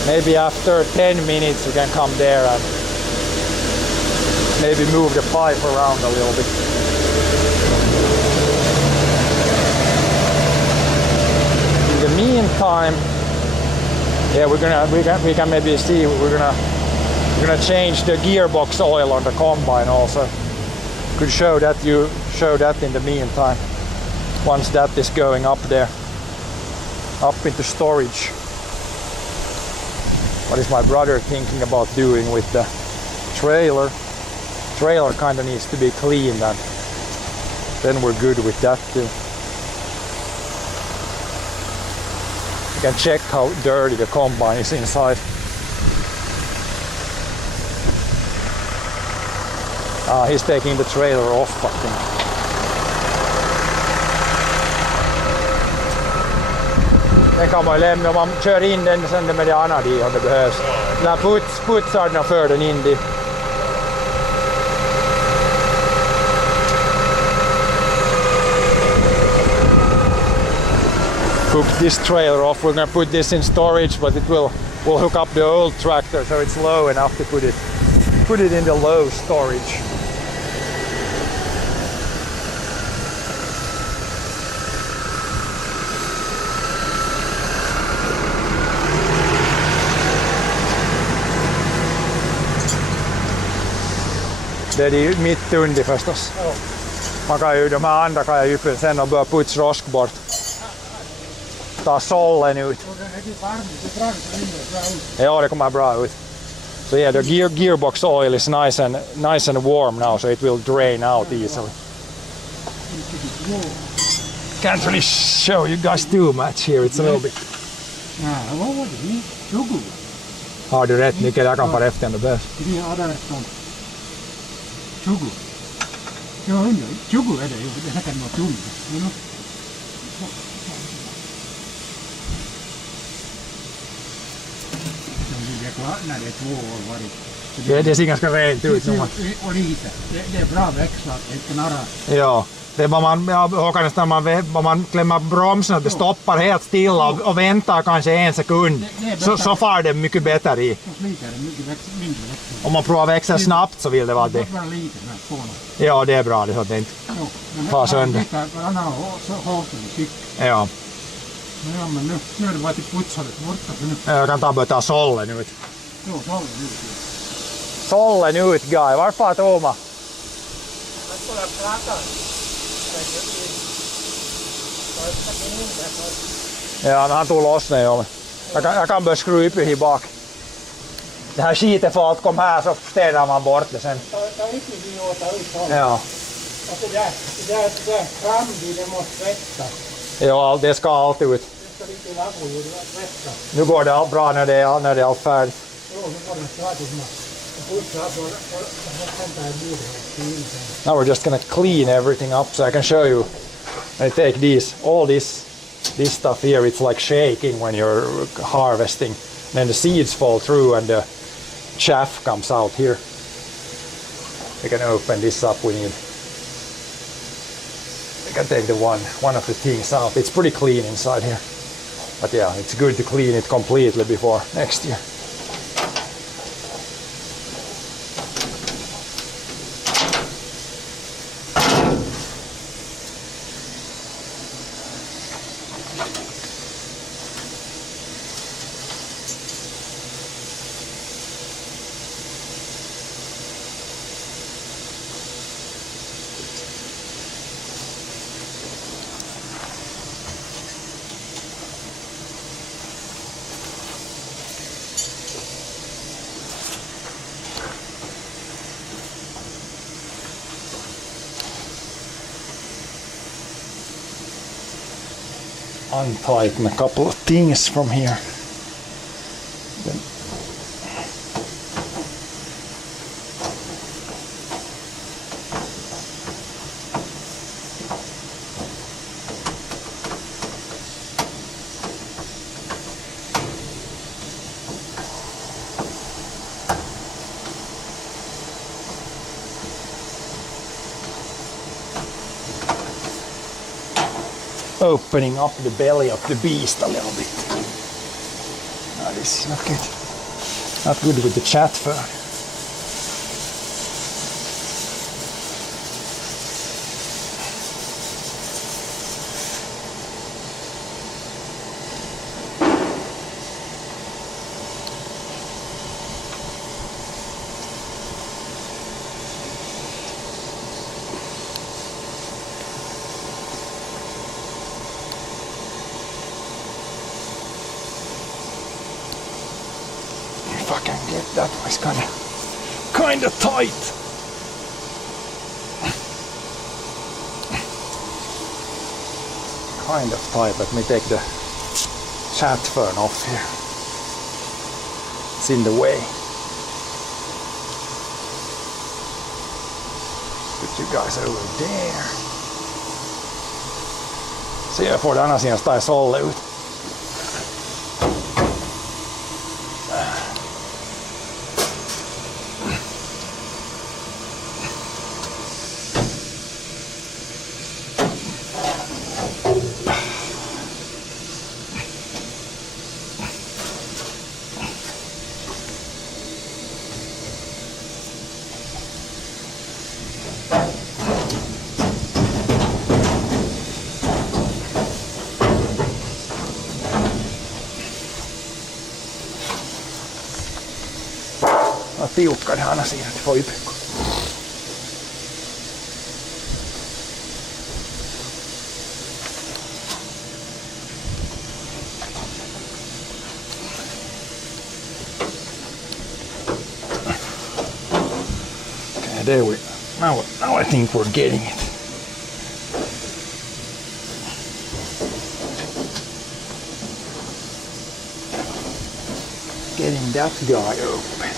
maybe after 10 minutes we can come there and maybe move the pipe around a little bit. In the meantime, yeah, we can maybe see we're gonna change the gearbox oil on the combine also. Could show that in the meantime. Once that is going up there, up into storage. What is my brother thinking about doing with the trailer? Trailer kind of needs to be cleaned, and then we're good with that too. You can check how dirty the combine is inside. He's taking the trailer off, I think. Den kan man lämna om man kör in den sen med det andra i om det behövs. När putsarna för den in dit. Hook this trailer off. We're gonna put this in storage, but we'll hook up the old tractor so it's low enough to put it in the low storage. Det är ju mitt under förstås. Man kan ju, de här andra kan jag ju sen och börja putsa rosk bort. Ta sollen ut. Ja, det kommer bra ut. So yeah, the gearbox oil is nice and warm now, so it will drain out easily. Can't really show you guys too much here, it's a little bit. Har du rätt mycket? Jag kan fara efter om det behövs. 20. Joo, 20 är det ju. Det här kan vara tungt. När det är 2 år varit. Det ser ganska rent ut. Och lite. Det är bra växlat, inte knarrar. Ja. Det är när man klämmer bromsen att det stoppar helt stilla och väntar kanske en sekund. Så far det mycket bättre i. Om man provar växla snabbt så vill det vara det. Ja, det är bra det så att det inte far sönder. Ja. Ja, men nu är det bara till putsadet borta. Jag kan börja ta sollen ut. Jo, sollen ut. Sollen ut, Guy. Varför är Toma? Ja, men han tog loss den ju. Jag kan börja skruva upp i bak. Det här skitet får allt kom här så städar man bort det sen. Ja. Och det där framdelen måste växa. Ja, det ska alltid ut. ska lite labbor och vätska. Nu går det bra när det är allt färdigt. Jo, nu går det strategiskt. Fortsatt och hämta en bord. Now we're just gonna clean everything up so I can show you. I take all this stuff here, it's like shaking when you're harvesting. And then the seeds fall through and the chaff comes out here. We can open this up. We can take the one of the things out. It's pretty clean inside here. But yeah, it's good to clean it completely before next year. Untighten a couple of things from here. Then opening up the belly of the beast a little bit. No, this is not good. Not good with the chat fur. If I can get that, it's kind of tight. Kind of tight. Let me take the chat fern off here. It's in the way. Put you guys over there. Se jag får den andra sidan taisi olla ut. Tiukka ne aina siinä, voi pekko. Okay, there we now I think we're getting it. Getting that guy open.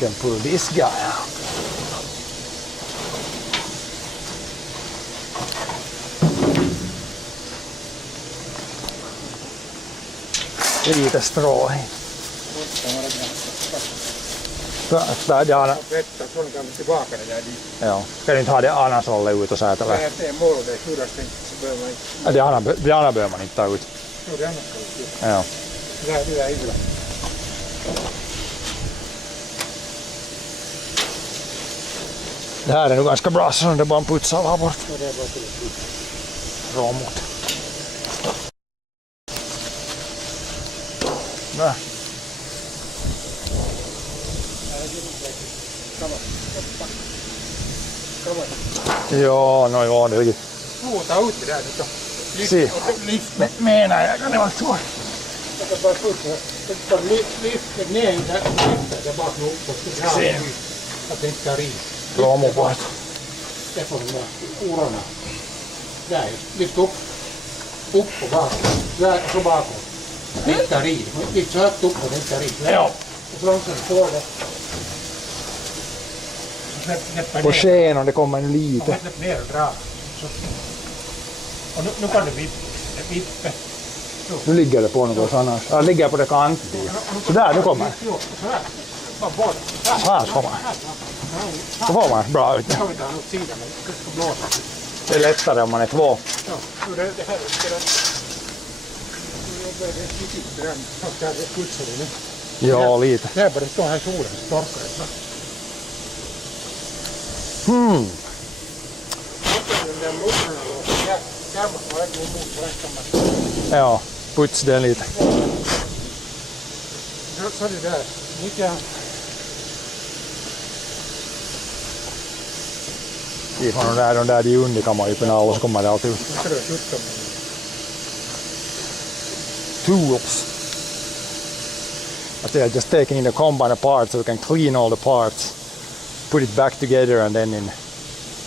Can pull this guy out. Lite strå hit. Tää är Anna. Vettä, sun kan tillbaka det där dit. Ja, ska du inte ha det Annas roll ut och sätla? Nej, det är mål, det är kurast, så behöver man inte. Det Anna behöver man inte ta ut. Jo, det är annars kan det. Ja. Det är illa. Det här är nog ganska bra så det bara putsar alla bort. Ja, det är bara till. Råmot. Nä. Joo, no joo, nekin. Puhuta uutta där nyt. Si. Menar jag, kan det vara så? Det bara putta. Det bara lyfter ner där. Det bara nog på sig. Att det inte tar i. Romupaat. Det får man urarna. Där, lyft upp. Upp och bakåt. Där och så bakåt. Det inte tar i. Lyft så högt upp och det inte tar i. Ja. Och så långt som du får det. Släpp På skenon, det kommer en lite. Släpp ner och dra. Och nu kan det vippa. Nu ligger det på något annars. Ja, ligger på det kanten. Så där, nu kommer det. Sådär. Bara bort. Här kommer det. Så får man bra ut. Nu kan vi ta den åt sidan, men det ska blåsa. Det är lättare om man är två. Ja, det här är det. Nu sitter den. Jag ska skutsa det nu. Ja, lite. Det här bara står här i solen, så torkar det. Den där mottarna då. Där måste man verkligen emot på rätt. Ja, puts den lite. Så är det där. Mycket. Ifrån de där de underkammargypen alla så kommer det alltid ut. Nu ska du skjuta dem. Tools. I say just taking the combine apart so we can clean all the parts, put it back together and then in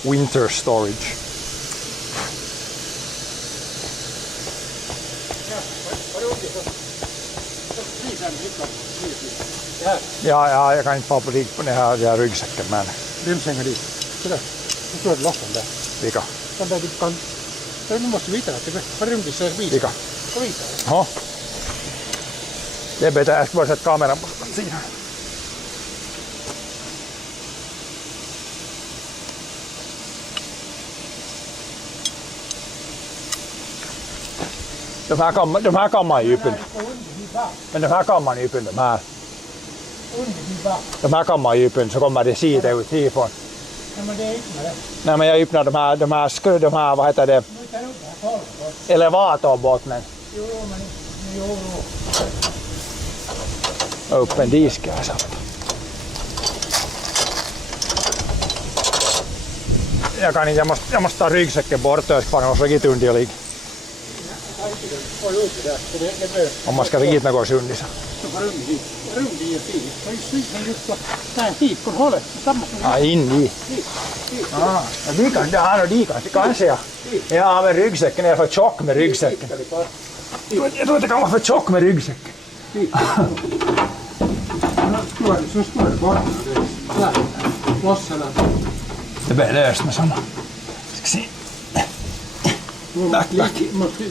winter storage. Ja, jag kan inte få på den här ryggsäcken men Rimsängen dit. Sådär. Nu står det lossen där. vilka? Den där du kan. Nu måste vi vita att det har rymdigt så visa. Vilka? Ska visa. Ja. Det är bättre, jag ska bara sätta kameran på sidan. De här kan man ju yppen. Men de här kan man ju yppen, de här. De här kan man ju yppen så kommer det sida ut hifrån. Nej men det är inte det. Nej men jag öppnar de här, vad heter det? Elevatorbottnen. Jo men jo. Upp en disk här så. Jag kan inte, jag måste ta ryggsäcken bort och jag ska fara riktigt under ligga. Om man ska riktigt något sundisa. Rundi är fint. Det är snyggt just så. Tää hit kun hålet. Samma som. Ja, in i. Ja, vi kan, det här och de kanske ja. Ja, men ryggsäcken är för tjock med ryggsäcken. Jag tror att det kan vara för tjock med ryggsäcken. Så står det bara. Där. Lossarna. Det blir löst med samma. Ska se. Backpack.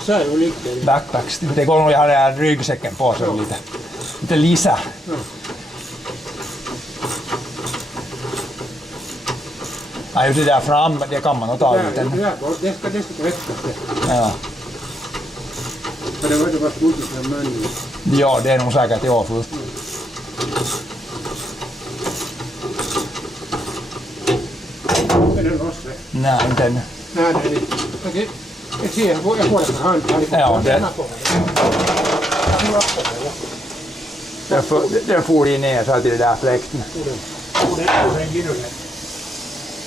Så här och lite. Backpacks. Det går nog att ha den här ryggsäcken på sig lite lisä. Ja, just det där fram, det kan man nog ta ut. Det ska räcka. Ja. För det var fullt med mönjer. Ja, det är nog säkert i år fullt. Är det loss? Nej, inte ännu. Nej, det är det. Okej. Jag ser, jag får den här handen. Ja, den får in ner så till det där fläkten.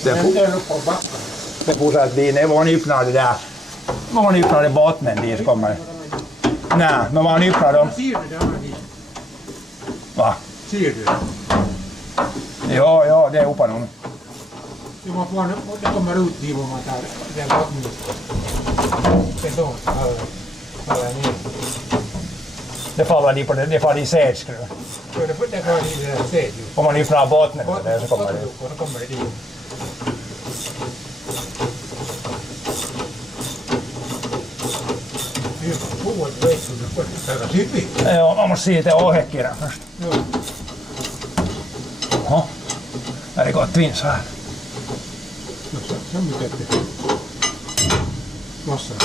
Den får så att det var en öppnade där. Man öppnade bottnen dit kommer det. Nej, men man öppnade dem. Ser du det här dit? Va? Ser du? Ja, det är uppe nu. Det kommer ut dit om man tar den bottnen. Det är då faller ner. Det faller i sädskruv. Det får i det säd. Om man öppnar bottnen så kommer det. Och så kommer det dit. Ja, man måste se till åhäckirna först. Jaha. Är det gott vin så här? Så mycket det. Lossar.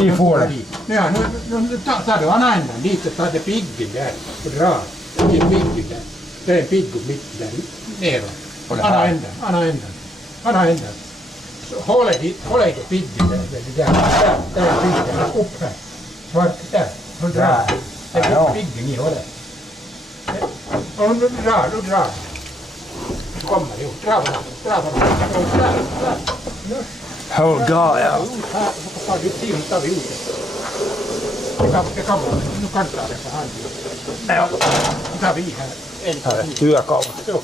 Vi får det. Ja, nu tar du andra ändan dit och tar det piggen där och drar. Det är piggen där. Det är en pigg mitt där neråt. Andra ändan. Håll inte piggen där. Där är piggen. Upp här. Svart där. Och drar. Det är piggen i hållet. Och nu drar. Kommer ju. Dra bara. Oh god, ja. Här, så tar du till, tar vi ut det. Det kan vara. Nu kan ta det för hand. Ja. Nu tar vi här. Här är työkalu. Jo.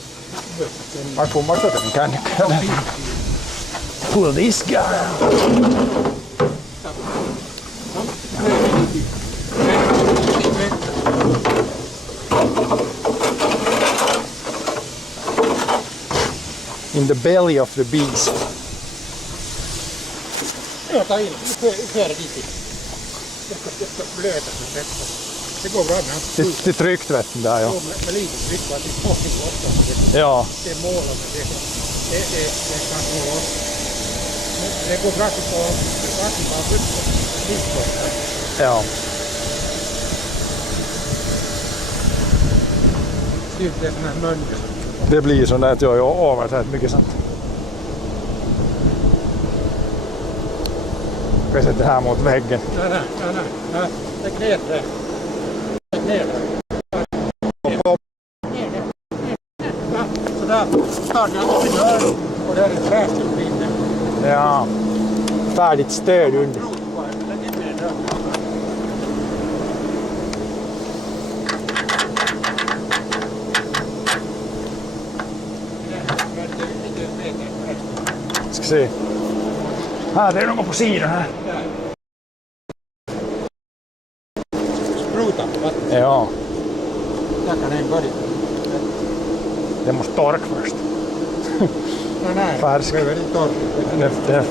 Mä kun maksatin kännykkäinen. Pull this guy. In the belly of the beast. Joo, tai föra dit. Jag ska blöta med detta. Det går bra med. Det är tryckvätten där, ja. Med lite tryck på att det får inte lossa. Ja. Det är målen, men det kan gå loss. Det går bra att få vatten bara upp på lite. Ja. Det är sån här mönja. Det blir sånt där att jag har avvarit rätt mycket sånt. Jag sätter här mot väggen. Nej. Lägg ner det. Lägg ner det. Sådär. Tar du upp i dörren och där är en trästelpinne. Ja. Färdigt stöd under. Lägg in det där. Ska se. Här är något på sidan här. Spruta på vatten. Ja. Där kan en börja. Det måste torka först. Nej. Färsk. Det är väldigt torrt. Det är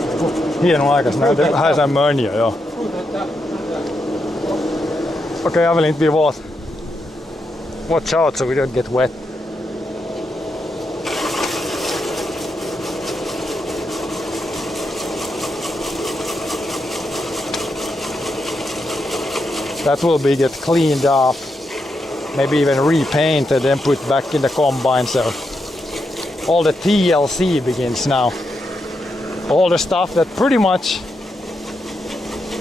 hienon aika. Det här är sån mönja, ja. Okej, jag vill inte bli våt. Watch out so we don't get wet. That will be get cleaned up, maybe even repainted and put back in the combine. So all the TLC begins now. All the stuff that pretty much,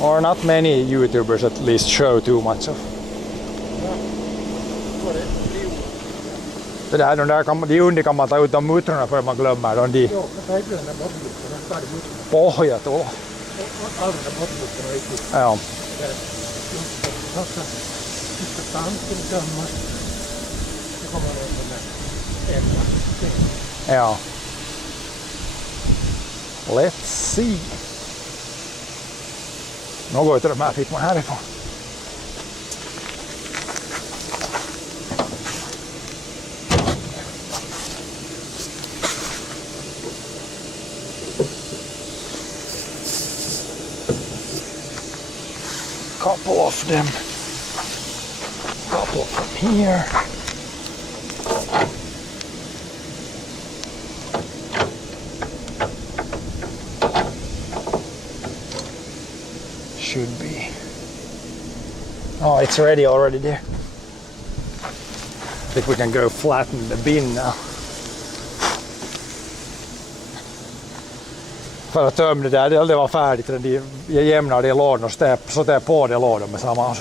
or not many YouTubers at least, show too much of. Det där, de under kan man ta ut de muttrorna för man glömmer dem. De pohjat och... Ja. Ja. Let's see. Något av de här fick man härifrån. Couple of them. Couple from here. Should be. Oh, it's ready already there. I think we can go flatten the bin now. För att tömma det där, det var färdigt. Jag jämnade det i lådan och så där på det lådan med samma.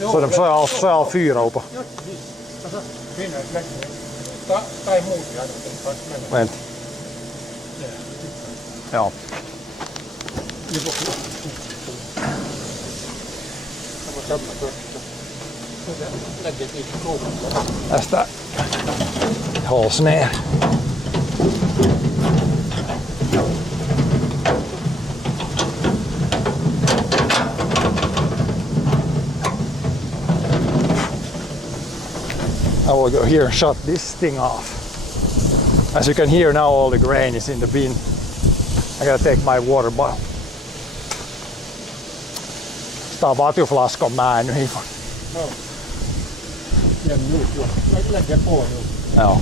Så de så all fyra uppe. Ta emot det. Vänta. Ja. Tästä hålls ner. I will go here and shut this thing off. As you can hear now, all the grain is in the bin. I gotta take my water bottle. Tää on vatuflaskon määnny hifon. Lägger på nu. Ja.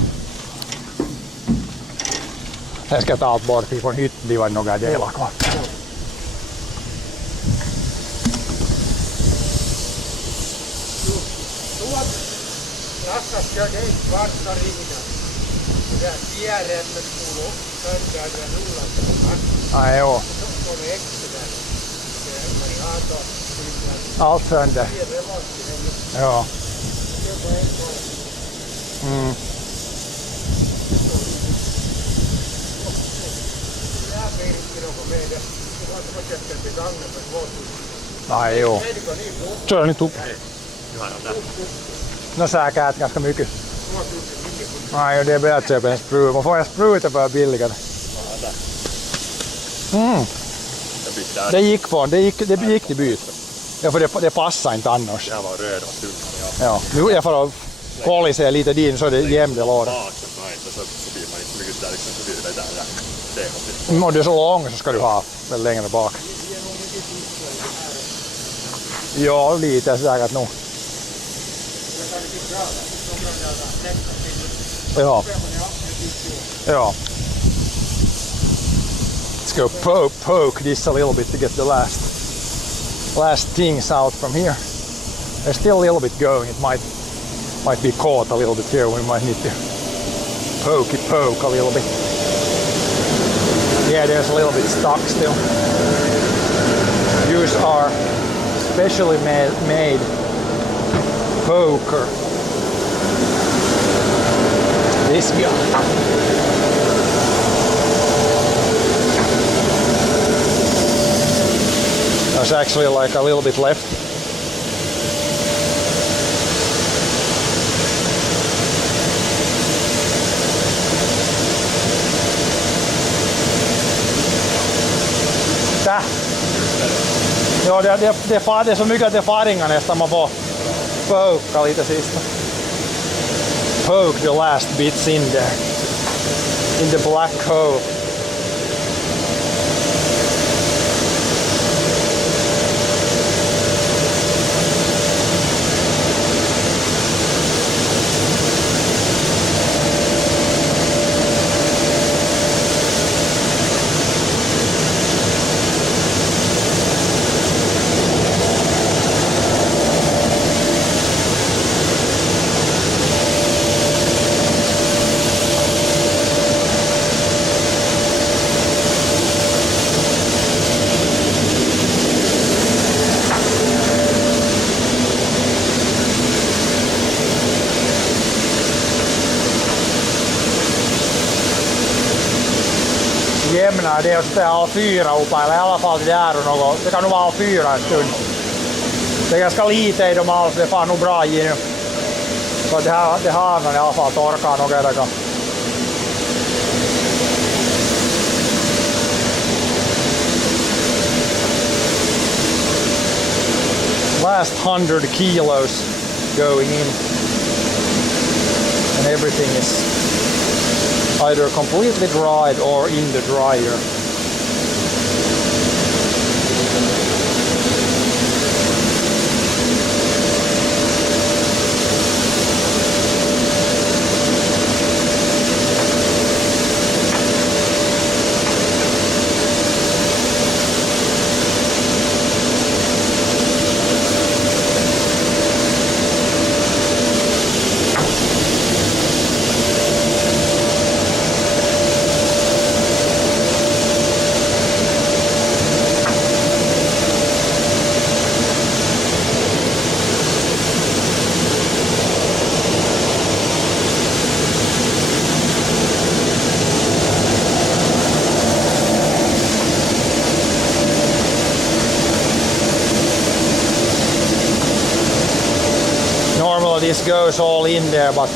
Sen ska jag ta allt bort ifrån hytten, det var några delar kvar. Raskas kör dig svarta ringar. Det där fjärremmet kuuluu söndään ja nullan. Ai joo. Se on ekstra där. Det meni aato. Allt sönder. Joo. Nej, jo. Kör nyt upp. Nå, så här kät ganska mycket. Nej, det är bättre att köpa en spruta. Man får en spruta för billigare. Det gick från, det gick till byt. Ja, för det passar inte annars. Jag var röd och tunn. Ja, nu jag får kolla sig lite din så det jämde låda. Så blir man inte mycket där liksom, så blir det där. Det är Om du är så lång så ska du ha väl längre bak. Ja, lite säkert nog. Ja. Ja. Let's go poke this a little bit to get the last things out from here. There's still a little bit going. It might be caught a little bit here. We might need to poke a little bit. Yeah, there's a little bit stuck still. Use our specially made poker. This guy. There's actually like a little bit left. Tää. Joo, det är så mycket att det faringar nästan man får poka lite sista. Poke the last bits in there. In the black hole. Jämnar det och sitten A4 upailla i alla fall där och något. Det kan nog vara A4 en stund. Det är ganska lite i dem alls, det får nog bra i nu. Så det här i alla fall torkar något där. Last 100 kilos going in. And everything is either completely dried or in the dryer. This goes all in there, but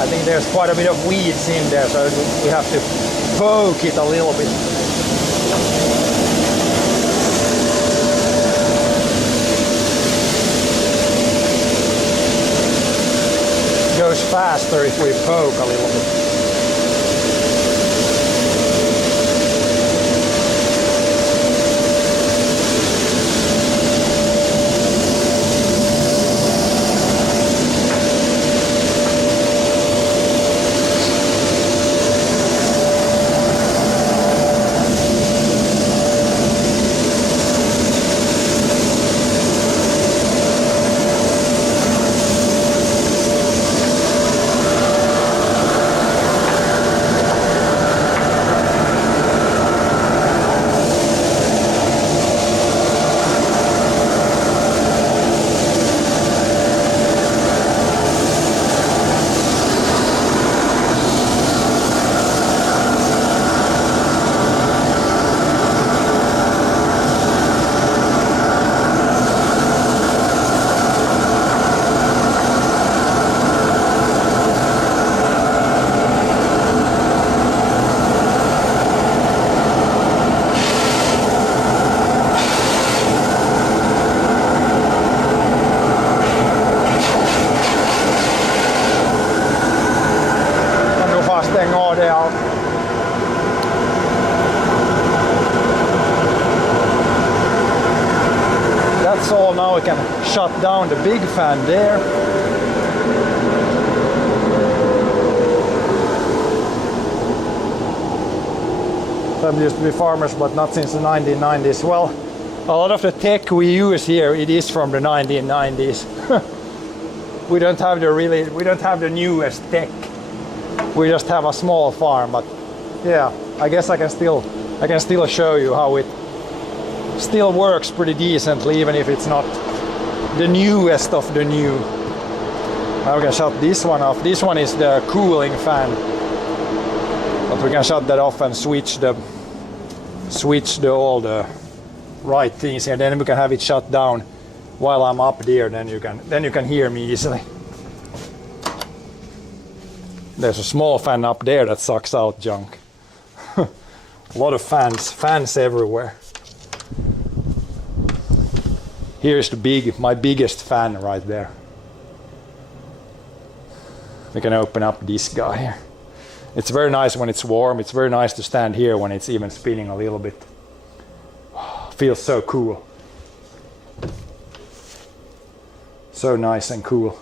I think there's quite a bit of weeds in there, so we have to poke it a little bit. It goes faster if we poke a little bit. we can shut down the big fan there. Some used to be farmers, but not since the 1990s. Well, a lot of the tech we use here, it is from the 1990s. We don't have the newest tech. We just have a small farm, but yeah, I guess I can still show you how it still works pretty decently, even if it's not the newest of the new. Now we can shut this one off. This one is the cooling fan, but we can shut that off and switch all the right things here. Then we can have it shut down while I'm up there. Then you can hear me easily. There's a small fan up there that sucks out junk. A lot of fans everywhere. Here's my biggest fan right there. We can open up this guy here. It's very nice when it's warm. It's very nice to stand here when it's even spinning a little bit. Feels so cool. So nice and cool.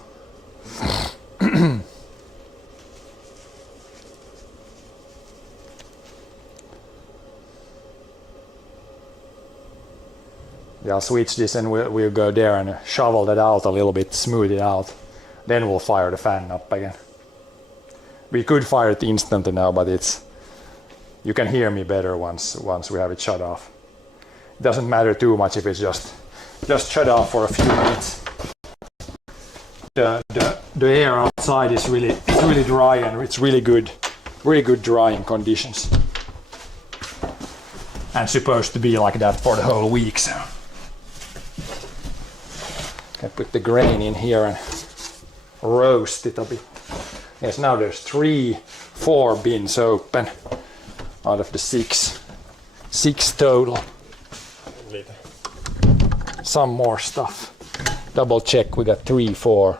Yeah, I'll switch this and we'll go there and shovel that out a little bit, smooth it out. Then we'll fire the fan up again. We could fire it instantly now, but you can hear me better once we have it shut off. It doesn't matter too much if it's just shut off for a few minutes. The air outside is really dry and it's really good drying conditions. And supposed to be like that for the whole week, so. Can put the grain in here and roast it a bit. Yes, now there's 4 bins open out of the 6 total. Some more stuff. Double check, we got 3, 4.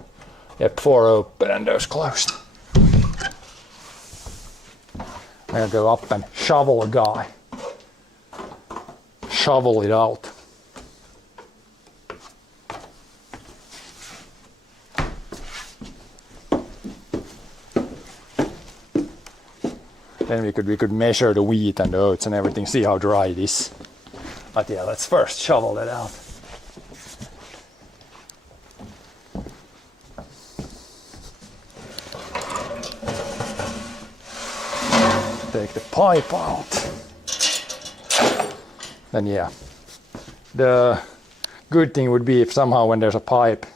Yep, 4 open and those closed. I'll go up and shovel a guy. Shovel it out. Then we could measure the wheat and the oats and everything, see how dry it is. But yeah, let's first shovel it out. Take the pipe out. Then yeah, the good thing would be if somehow when there's a pipe,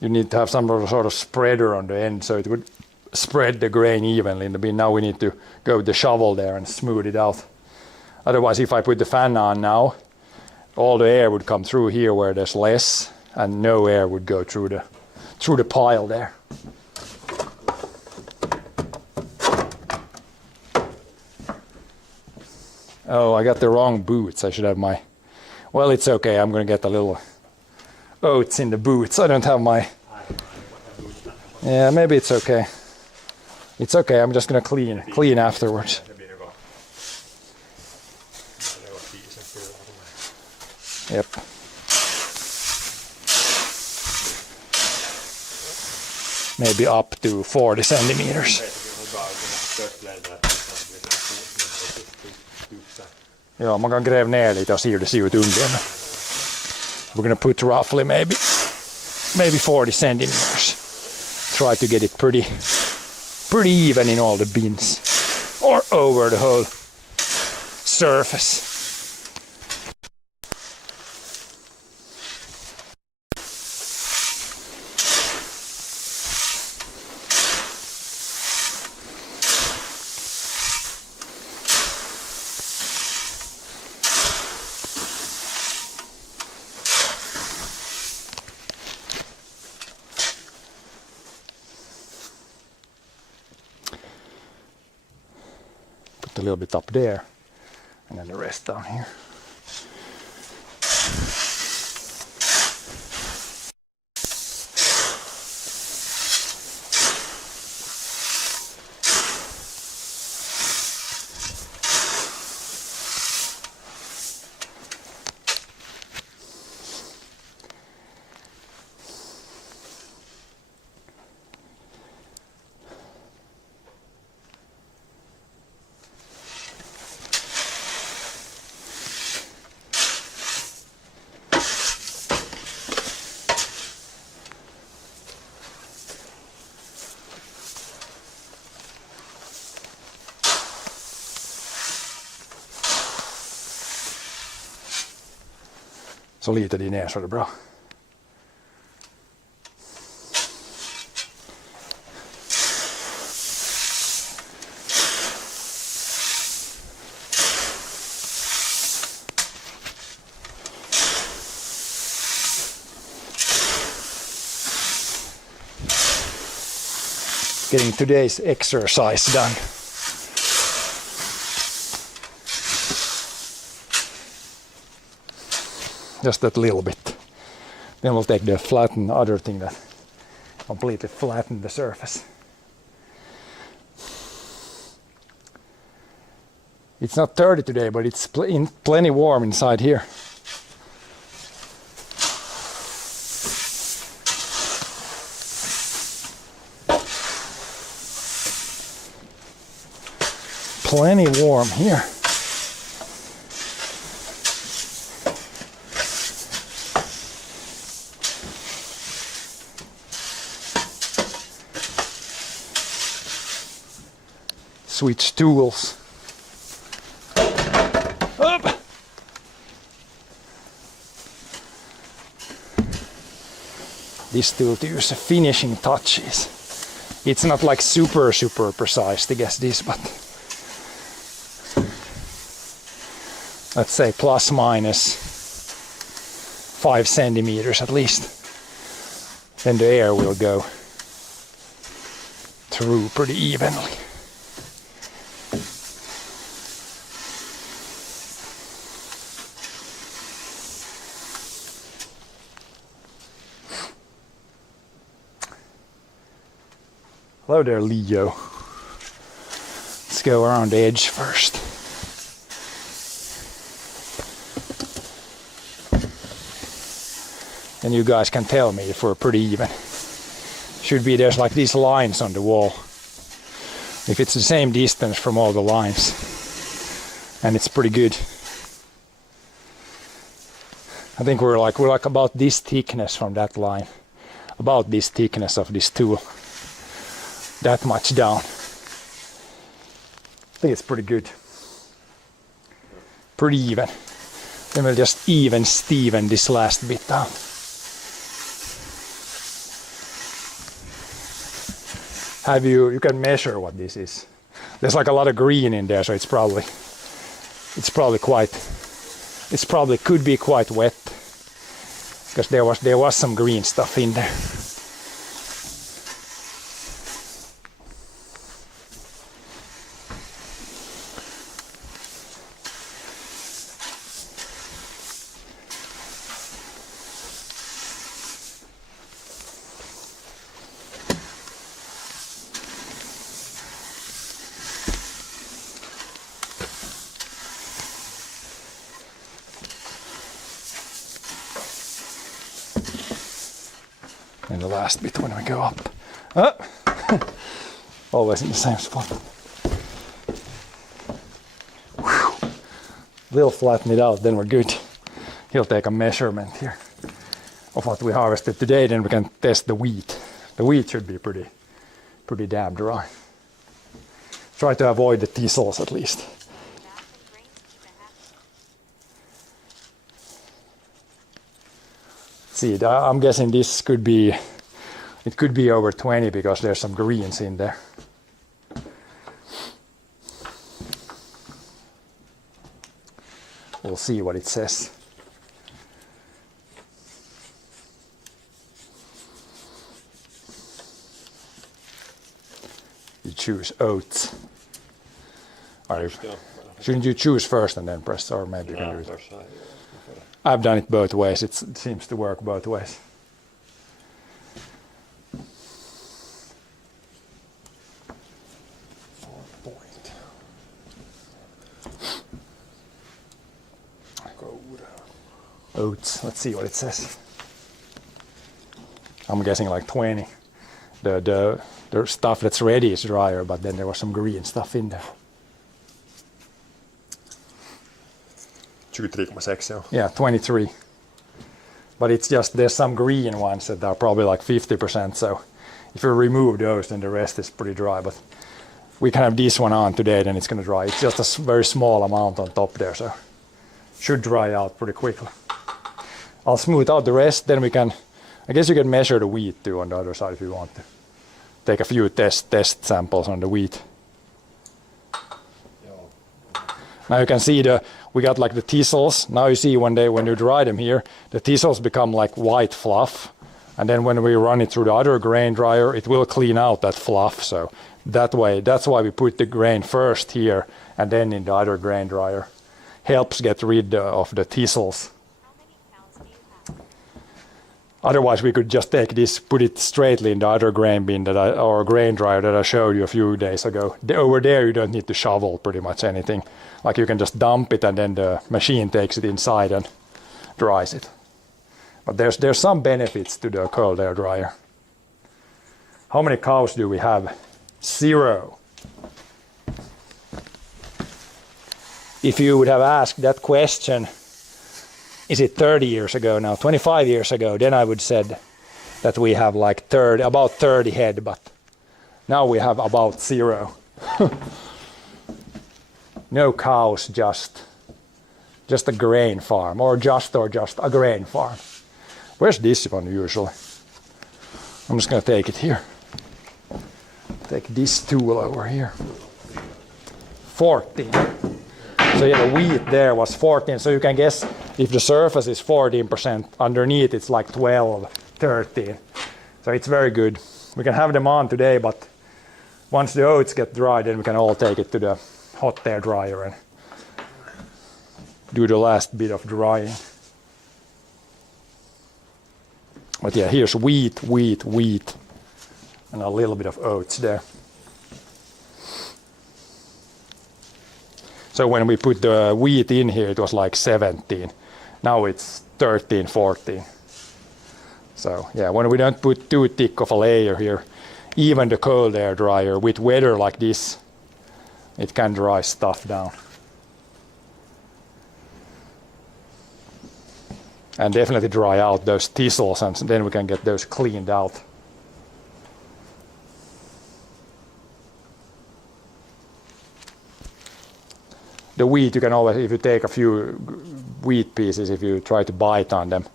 you need to have some sort of spreader on the end so it would spread the grain evenly in the bin. Now we need to go with the shovel there and smooth it out. Otherwise, if I put the fan on now, all the air would come through here where there's less, and no air would go through the pile there. Oh, I got the wrong boots. I should have my... Well, it's okay. I'm going to get a little oats in the boots. I don't have my... Yeah, maybe it's okay. It's okay. I'm just going to clean afterwards. Yep. Maybe up to 40 centimeters. Joo, mä kan gräva ner lite och se hur det ser ut under. We're gonna put roughly maybe 40 centimeters. Try to get it pretty even in all the bins or over the whole surface. A little bit up there and then the rest down here. Så lite din ner så är det bra. Getting today's exercise done. Just that little bit. Then we'll take the flatten other thing that completely flatten the surface. It's not 30 today, but it's plenty warm inside here. Plenty warm here. Switch tools. Up. This tool to use finishing touches. It's not like super precise to guess this, but let's say plus minus 5 centimeters at least. Then the air will go through pretty evenly. Hello there, Leo. Let's go around the edge first. And you guys can tell me if we're pretty even. Should be there's like these lines on the wall. If it's the same distance from all the lines, and it's pretty good. I think we're like about this thickness from that line, about this thickness of this tool. That much down. I think it's pretty good. Pretty even. Then we'll just even Steven this last bit down. You can measure what this is. There's like a lot of green in there, so it's probably could be quite wet, because there was some green stuff in there. And the last bit when we go up. Always in the same spot. Whew. We'll flatten it out, then we're good. He'll take a measurement here of what we harvested today, then we can test the wheat. The wheat should be pretty damn dry. Try to avoid the thistles at least. See, I'm guessing this could be over 20 because there's some greens in there. We'll see what it says. You choose oats. Shouldn't you choose first and then press, or maybe you can do it? I've done it both ways. It seems to work both ways. Oats. Let's see what it says. I'm guessing like 20. The stuff that's ready is drier, but then there was some green stuff in there. 23,6. Yeah, 23. But it's just there's some green ones that are probably like 50%. So if you remove those, then the rest is pretty dry. But we can have this one on today, then it's going to dry. It's just a very small amount on top there, so should dry out pretty quickly. I'll smooth out the rest, then we can, I guess you can measure the wheat too on the other side if you want to. Take a few test samples on the wheat. Now you can see we got like the thistles. Now you see when you dry them here, the thistles become like white fluff. And then when we run it through the other grain dryer, it will clean out that fluff. So that way, that's why we put the grain first here and then in the other grain dryer. Helps get rid of the thistles. Otherwise, we could just take this, put it straightly in the other grain bin or grain dryer that I showed you a few days ago. Over there, you don't need to shovel pretty much anything. Like you can just dump it and then the machine takes it inside and dries it. But there's some benefits to the cold air dryer. How many cows do we have? 0. If you would have asked that question, is it 30 years ago now, 25 years ago, then I would said that we have like about 30 head, but now we have about 0. No cows, just a grain farm, or just a grain farm. Where's this one usually? I'm just gonna take it here. Take this tool over here. 14. So yeah, the wheat there was 14. So you can guess if the surface is 14%, underneath it's like 12, 13. So it's very good. We can have them on today, but once the oats get dry, then we can all take it to the hot air dryer and do the last bit of drying. But yeah, here's wheat, and a little bit of oats there. So when we put the wheat in here, it was like 17. Now it's 13, 14. So yeah, when we don't put too thick of a layer here, even the cold air dryer with weather like this, it can dry stuff down. And definitely dry out those thistles, and then we can get those cleaned out. The wheat, you can always, if you take a few wheat pieces, if you try to bite on them,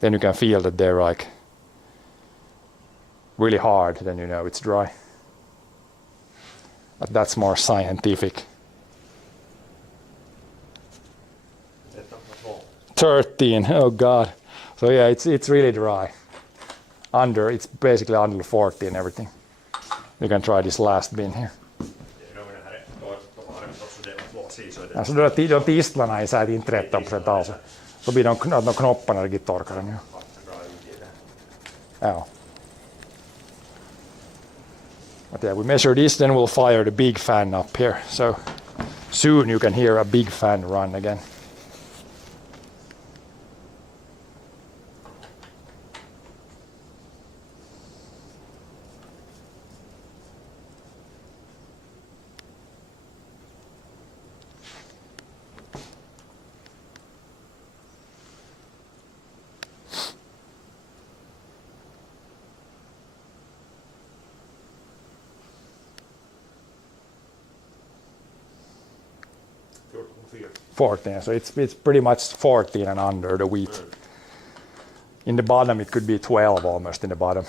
then you can feel that they're like really hard, then you know it's dry. But that's more scientific. 13, oh god. So yeah, it's really dry. It's basically under 14 everything. You can try this last bin here. Alltså de tistlarna är så här in 13% alltså. Så blir de knopparna lite torkare nu. Ja. But yeah, we measure this, then we'll fire the big fan up here. So soon you can hear a big fan run again. You're 14, so it's pretty much 14 and under the wheat. In the bottom it could be 12 almost in the bottom.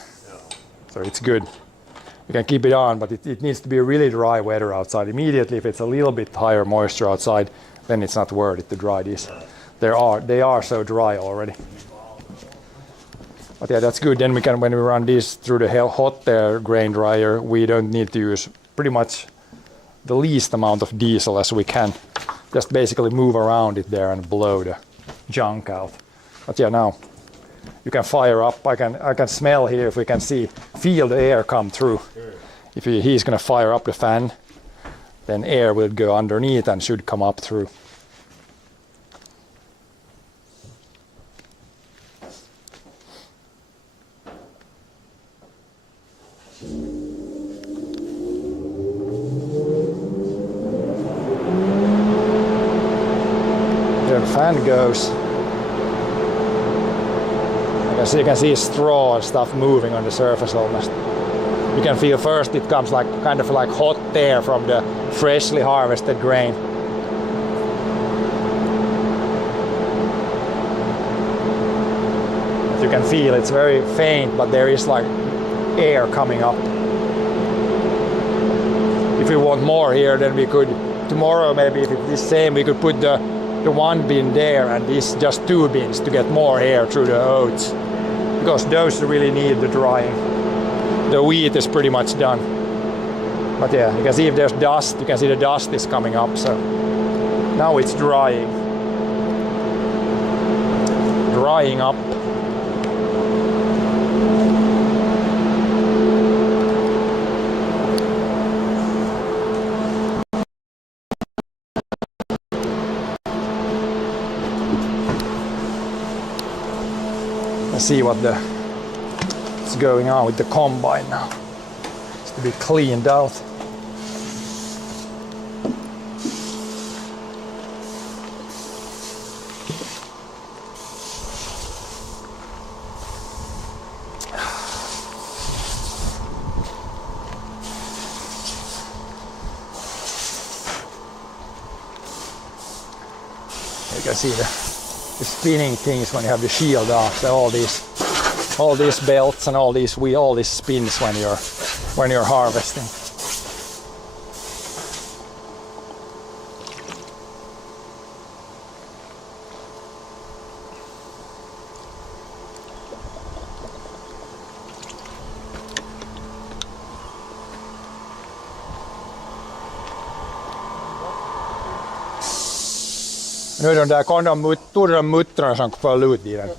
So it's good. You can keep it on, but it needs to be really dry weather outside. Immediately if it's a little bit higher moisture outside, then it's not worth it to dry these. They are so dry already. But yeah, that's good. Then we can, when we run this through the hot air grain dryer, we don't need to use pretty much the least amount of diesel as we can. Just basically move around it there and blow the junk out. But yeah, now you can fire up. I can smell here if we can feel the air come through. If he's gonna fire up the fan, then air will go underneath and should come up through. There the fan goes. You can see straw and stuff moving on the surface almost. You can feel first it comes like kind of like hot air from the freshly harvested grain. You can feel it's very faint, but there is like air coming up. If we want more here, then we could tomorrow, maybe if it's the same, we could put the one bin there and these just 2 bins to get more air through the oats, because those really need the drying. The wheat is pretty much done, but yeah, you can see if there's dust, you can see the dust is coming up, so now it's drying up. See what's going on with the combine now. It's to be cleaned out. You can see the spinning things when you have the shield off. So all these belts and all these spins when you're harvesting. Nu är de där turran muttrarna som föll ut i den.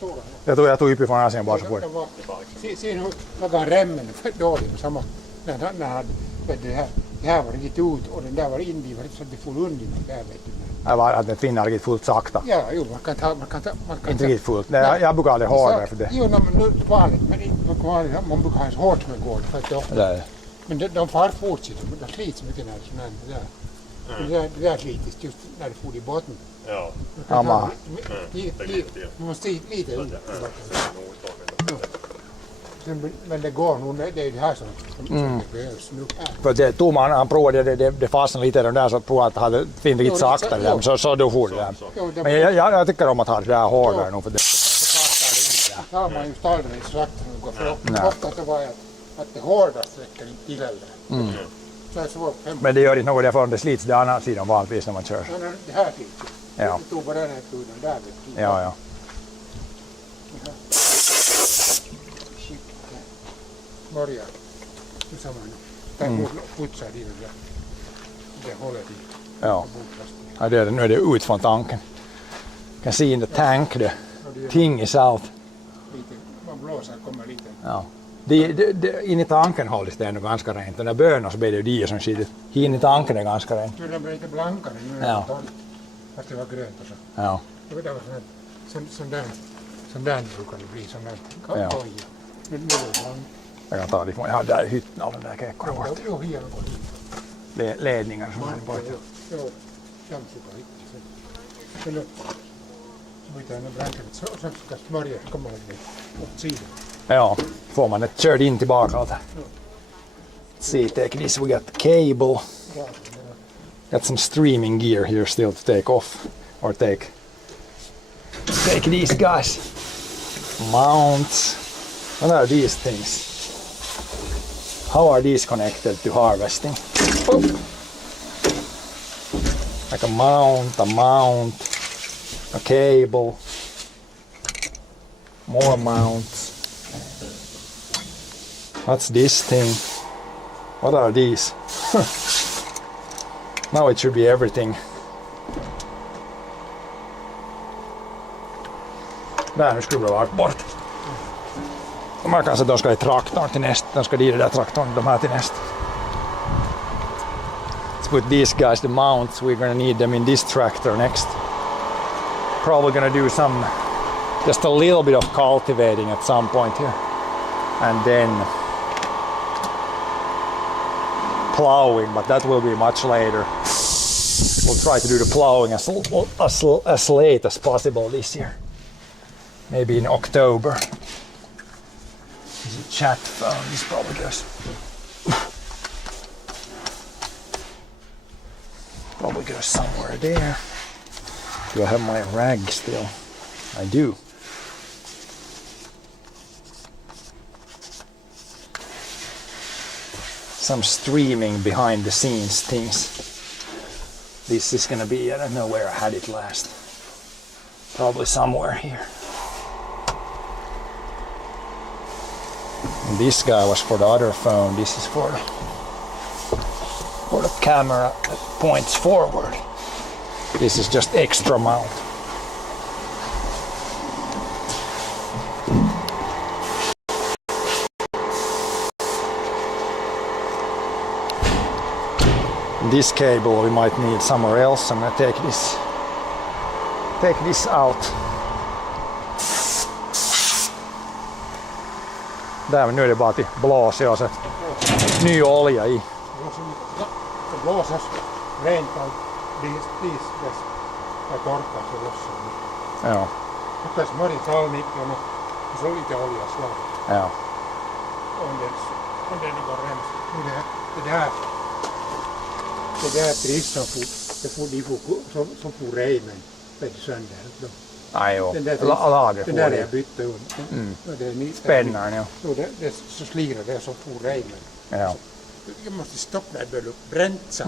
Jag tog upp ifrån Asien bara så fort. Siinä takan remmen dålig samma. Det här var riktigt ut och den där var indivad så det full undan där vet du. Det var att den finnar riktigt fullt sakta. Ja, jo, man kan Inte riktigt fullt. Jag brukar aldrig ha det för det. Jo, nu vanligt, men inte vanligt. Man brukar ha en hårt med gård för att Det. men de far fortsätter, de slits mycket när det är där. Det där slits just när det får i botten. Joo. Ama. Man måste lite ut. Men det går nog, det är det här som behövs nu. För det tog han provade det fastnade lite de där så provade att hade fint riktigt sakta där, så då for det. Men jag tycker om att ha det där hårdare nog för det. Så tar man ju stallret sakta nog för ofta så var att det hårda sträcker inte till heller. Så är svårt. Men det gör inte något därför om det slits det andra sidan vanligtvis när man kör. Det här slits. Ja. Det tog på den här sidan där. Ja. Börja. Nu samma nu. Där putsar det där. Det håller dit. Ja. Ja, det är det. Nu är det ut från tanken. You can see in the tank the thing is out. Lite, man blåser kommer lite. Ja. In i tanken hålls det ändå ganska rent. Den där bönan så blir det ju de som skiter. In i tanken är ganska rent. Nu är det lite blankare. Nu är det torrt. Fast det var grönt och så. Ja. Det var sån där brukar det bli. Sån där. Ja. Nu är det blankt. Jag kan ta det ifrån. Jag har där i hytten alla de där kekkorna bort. Jo, här går det. Ledningar som är bort. Jo, dammsugare hittills. Men nu så byter jag en blanket. Så ska smörjet komma åt sidan. Ja, får man ett körd in tillbaka. Let's see, take this. We got cable. Got some streaming gear here still to take off. Or take these guys. Mounts. What are these things? How are these connected to harvesting? Oh. Like a mount, a cable, more mounts. What's this thing? What are these? Now it should be everything. Där, nu skulle det varit bort. Man kanske de ska i traktorn till näst. De ska dit i den där traktorn, de här till näst. Let's put these guys, the mounts, we're gonna need them in this tractor next. Probably gonna do some, just a little bit of cultivating at some point here. And then plowing, but that will be much later. We'll try to do the plowing as late as possible this year. Maybe in October. There's a chat phone, this probably goes. Probably goes somewhere there. Do I have my rag still? I do. some streaming behind the scenes things. This is gonna be, I don't know where I had it last. Probably somewhere here. And this guy was for the other phone. This is for the camera that points forward. This is just extra mount. This cable we might need somewhere else. I'm gonna take this out. Där nu är det bara till blåsa och så ny olja i. Se blåsas rent av disk tai torkkaa se jossain. Ja. Mutta smörjt allmikron och så lite olja slag. Ja. Om det nu går rens. Det där pris som får regnen bättre sönder. Nej, jo. Den där är jag bytte ut. Spännande, ja. Det så slirar det som får regnen. Ja. Jag måste stoppa det börjar bränsa.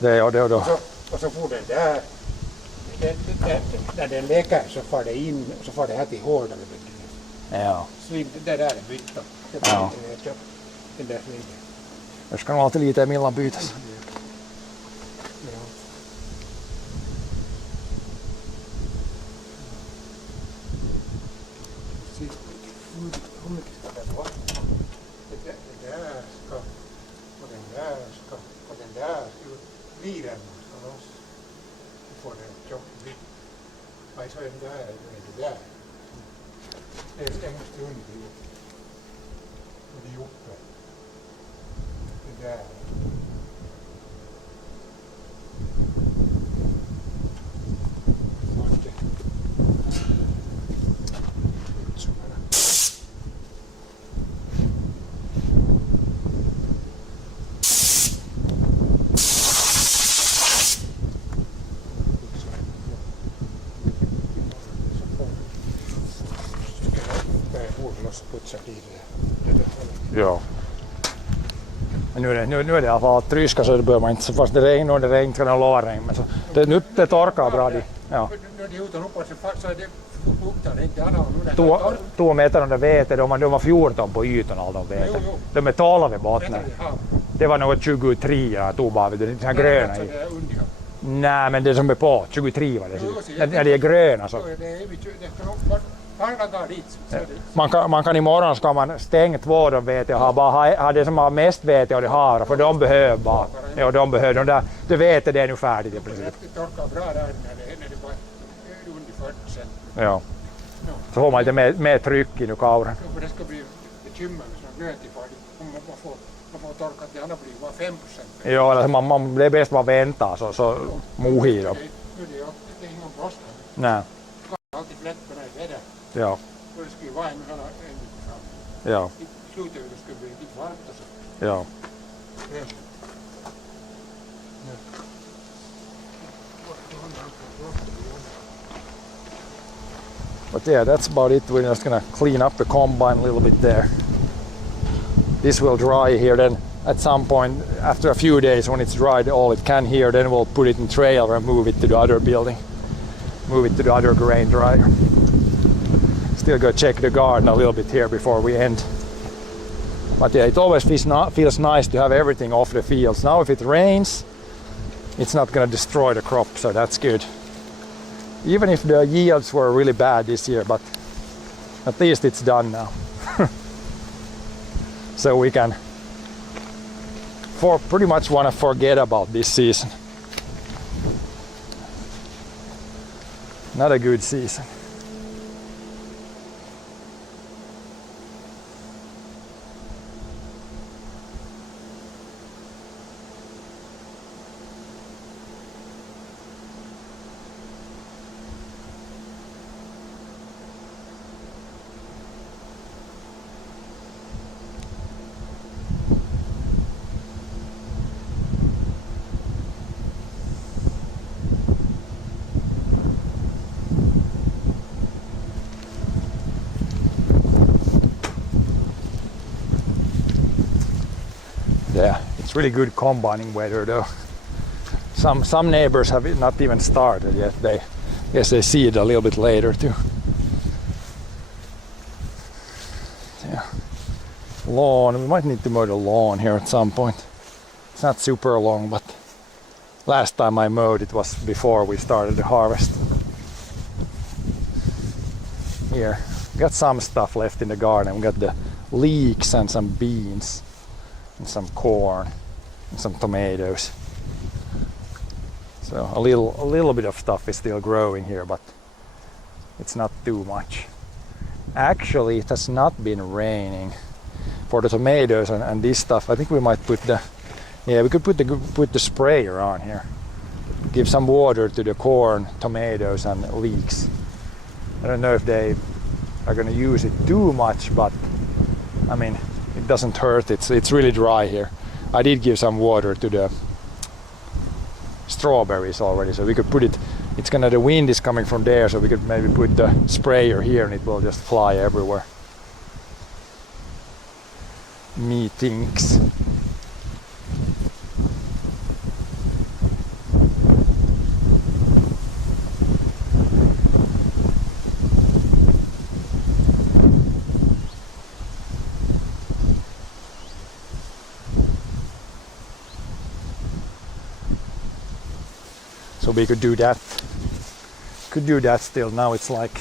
Det då. Och så får den där. När den läcker så får det in och så får det här till hårdare. Ja. Slim, det där är bytta. Ja. Den där slimen. Det ska nog alltid lite emellan bytas. Hur mycket ska det vara? Det där ska, och den där ska, och den där ska bli den ska loss. Du får den tjock bit. Nej, så är den där, det där. Det måste undvika. Och det är uppe. Det där. Ja. Men nu är det i alla fall tryska så det behöver man inte, fast det regnar och det regnar ska det lova regn. Men så, det torkar bra. Ja. När det är utan uppe så är det fuktar inte annat. 2 meter under vete, de var 14 på ytan all de vete. De är 12 i botten. Det var något 23 jag tog bara det här gröna i. Nej, men det som är på 23 var det. När det är gröna så. Man kan imorgon ska man stänga 2 de vete och ha det som har mest vete och det har för de behöver bara. Ja, de behöver de där. Det vete det är nu färdigt i princip. Det torkar bra där när det bara är under 40%. Ja. Så får man lite mer tryck i nu kauren. För det ska bli bekymmer med sådana blötifärdigt. Om man får torka det andra blir bara 5%. Ja, eller det är bäst att vänta så mohir dem. Det är ingen brådska. Nej. Alltid fläktarna i väder. Ja. Och det skulle vara en fram. Ja. I slutet det skulle bli lite varmt och så. Ja. But yeah, that's about it. We're just gonna clean up the combine a little bit there. This will dry here then at some point after a few days when it's dried all it can here, then we'll put it in trailer and move it to the other building. Move it to the other grain dryer. Still go check the garden a little bit here before we end. But yeah, it always feels nice to have everything off the fields. Now if it rains, it's not gonna destroy the crop, so that's good. Even if the yields were really bad this year, but at least it's done now. So we can pretty much want to forget about this season. Not a good season. Yeah, it's really good combining weather though. Some neighbors have not even started yet. They guess they see it a little bit later too. Yeah. Lawn, we might need to mow the lawn here at some point. It's not super long, but last time I mowed it was before we started the harvest. Here, we got some stuff left in the garden. We got the leeks and some beans and some corn and some tomatoes. So a little bit of stuff is still growing here, but it's not too much. Actually, it has not been raining for the tomatoes and this stuff. I think we might put we could put the sprayer on here. Give some water to the corn, tomatoes and leeks. I don't know if they are going to use it too much, but I mean, it doesn't hurt. It's really dry here. I did give some water to the strawberries already, so we could put it. The wind is coming from there, so we could maybe put the sprayer here and it will just fly everywhere. Methinks. So we could do that. Could do that still. Now it's like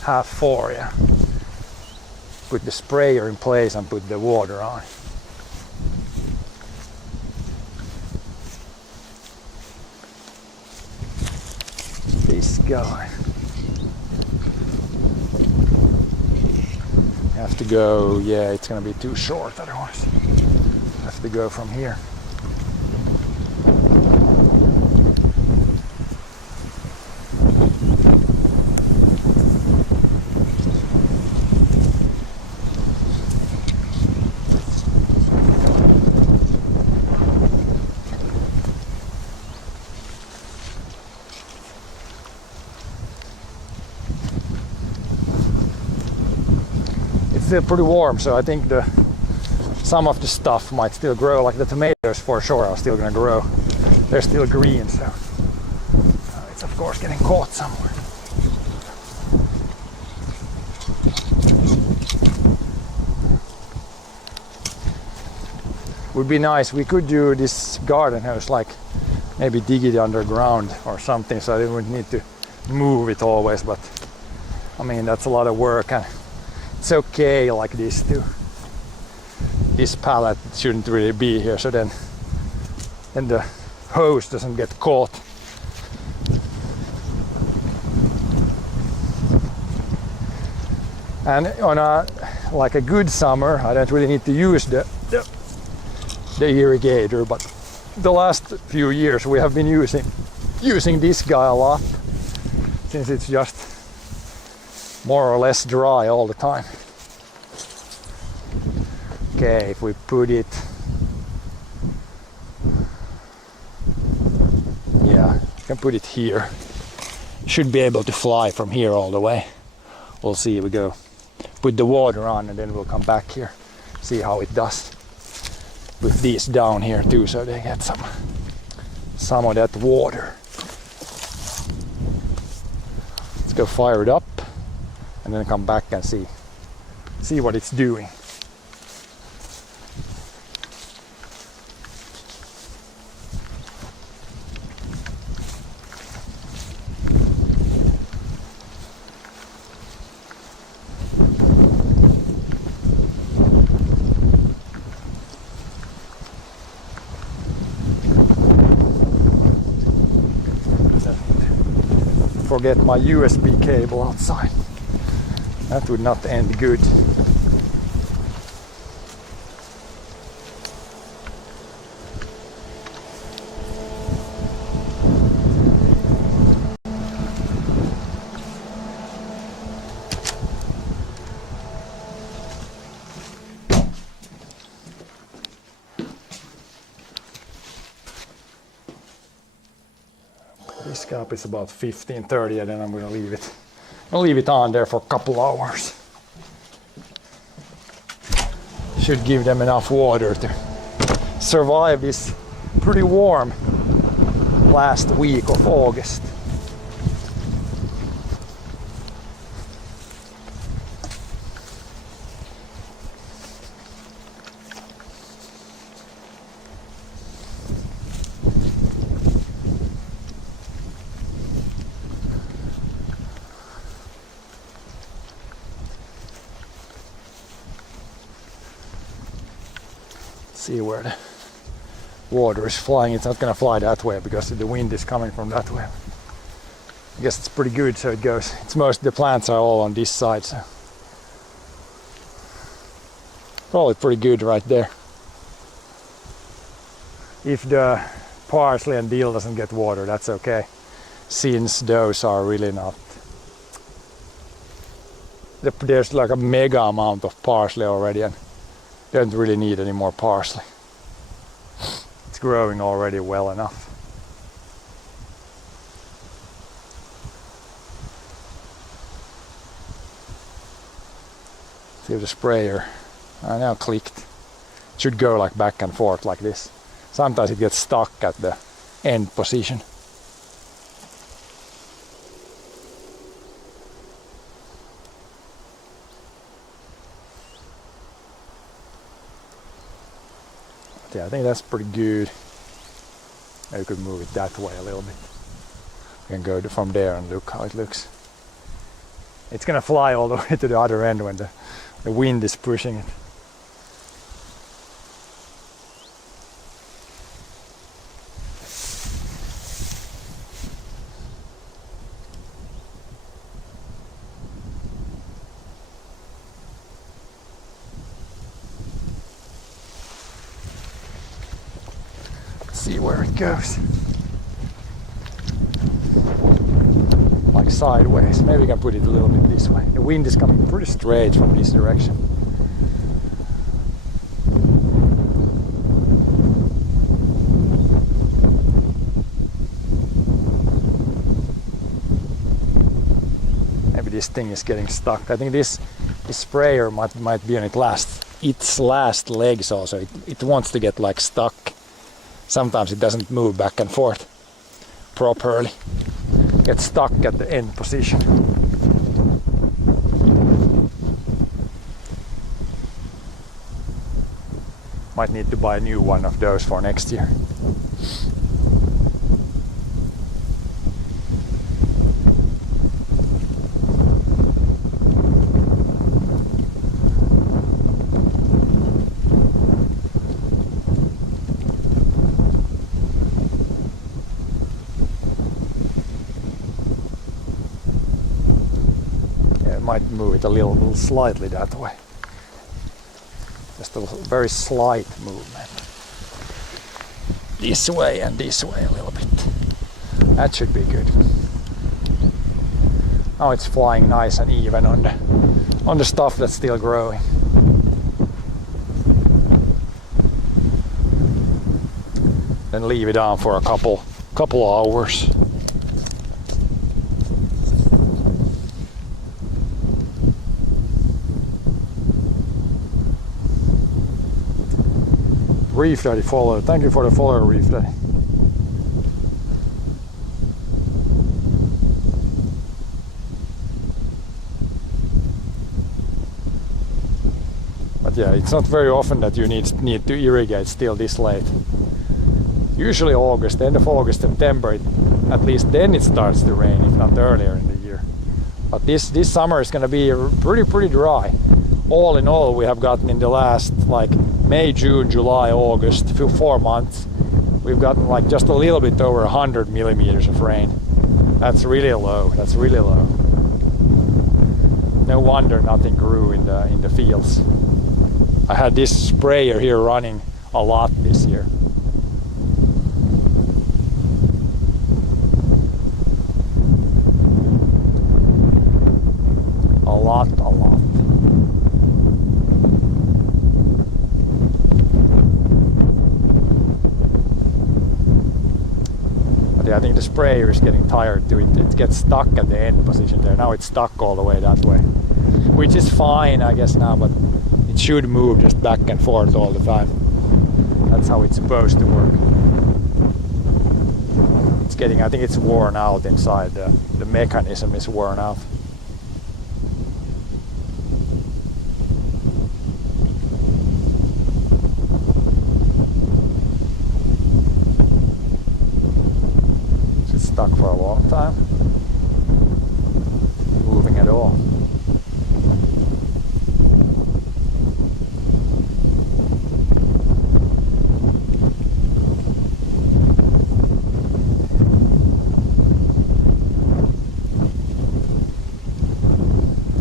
4:30. Yeah. Put the sprayer in place and put the water on. This guy. Have to go, yeah, it's gonna be too short otherwise. Have to go from here. Still pretty warm, so I think some of the stuff might still grow, like the tomatoes for sure are still gonna grow. They're still green, so it's of course getting caught somewhere. Would be nice, we could do this garden house, like maybe dig it underground or something, so I wouldn't need to move it always, but I mean that's a lot of work, and it's okay like this too. This pallet shouldn't really be here, so then the hose doesn't get caught. And on a good summer, I don't really need to use the irrigator, but the last few years we have been using this guy a lot, since it's just more or less dry all the time. Okay, if we put it, yeah, I can put it here. Should be able to fly from here all the way. We'll see. We go put the water on and then we'll come back here, see how it does. Put these down here too, so they get some of that water. Let's go fire it up and then come back and see what it's doing. Forget my USB cable outside. That would not end good. This gap is about 15-30 and then I'm going to leave it. I'll leave it on there for a couple hours. Should give them enough water to survive this pretty warm last week of August. See where the water is flying. It's not gonna fly that way because the wind is coming from that way. I guess it's pretty good, so it goes. It's most the plants are all on this side, so probably pretty good right there. If the parsley and dill doesn't get water, that's okay, since those are really not. There's like a mega amount of parsley already, and don't really need any more parsley. It's growing already well enough. See if the sprayer now clicked. It should go like back and forth like this. Sometimes it gets stuck at the end position. Yeah, I think that's pretty good. Maybe we could move it that way a little bit. We can go from there and look how it looks. It's gonna fly all the way to the other end when the wind is pushing it. See where it goes. Like sideways. Maybe we can put it a little bit this way. The wind is coming pretty straight from this direction. Maybe this thing is getting stuck. I think this sprayer might be on its last legs also. It wants to get like stuck. Sometimes it doesn't move back and forth properly. Gets stuck at the end position. Might need to buy a new one of those for next year. Might move it a little slightly that way. Just a very slight movement. This way and this way a little bit. That should be good. Now it's flying nice and even on the stuff that's still growing. Then leave it on for a couple hours. Reef Daddy follow. Thank you for the follow, Reef Daddy. But yeah, it's not very often that you need to irrigate still this late. Usually August, end of August, September, at least then it starts to rain, if not earlier in the year. But this summer is going to be pretty dry. All in all, we have gotten in the last like May, June, July, August, 4 months, we've gotten like just a little bit over 100 millimeters of rain. That's really low. That's really low. No wonder nothing grew in the fields. I had this sprayer here running a lot this year. A lot. But yeah, I think the sprayer is getting tired too. It gets stuck at the end position there. Now it's stuck all the way that way. Which is fine, I guess now, but it should move just back and forth all the time. That's how it's supposed to work. It's getting, I think it's worn out inside. The mechanism is worn out. It's stuck for a long time. Moving at all.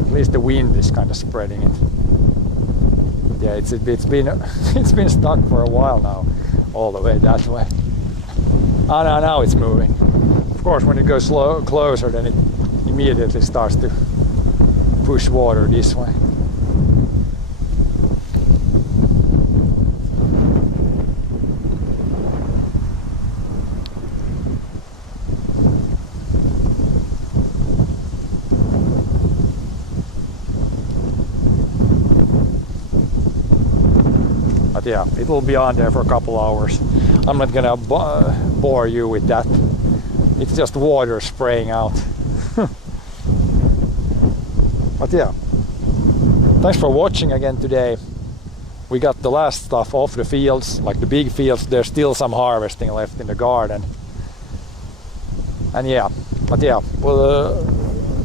At least the wind is kind of spreading it. Yeah, it's been it's been stuck for a while now, all the way that way. Oh, no, now it's moving. Of course, when it goes closer, then it immediately starts to push water this way. But yeah, it will be on there for a couple hours. I'm not gonna bore you with that. It's just water spraying out. But yeah, thanks for watching again today. We got the last stuff off the fields, like the big fields. There's still some harvesting left in the garden. And yeah, but yeah, well,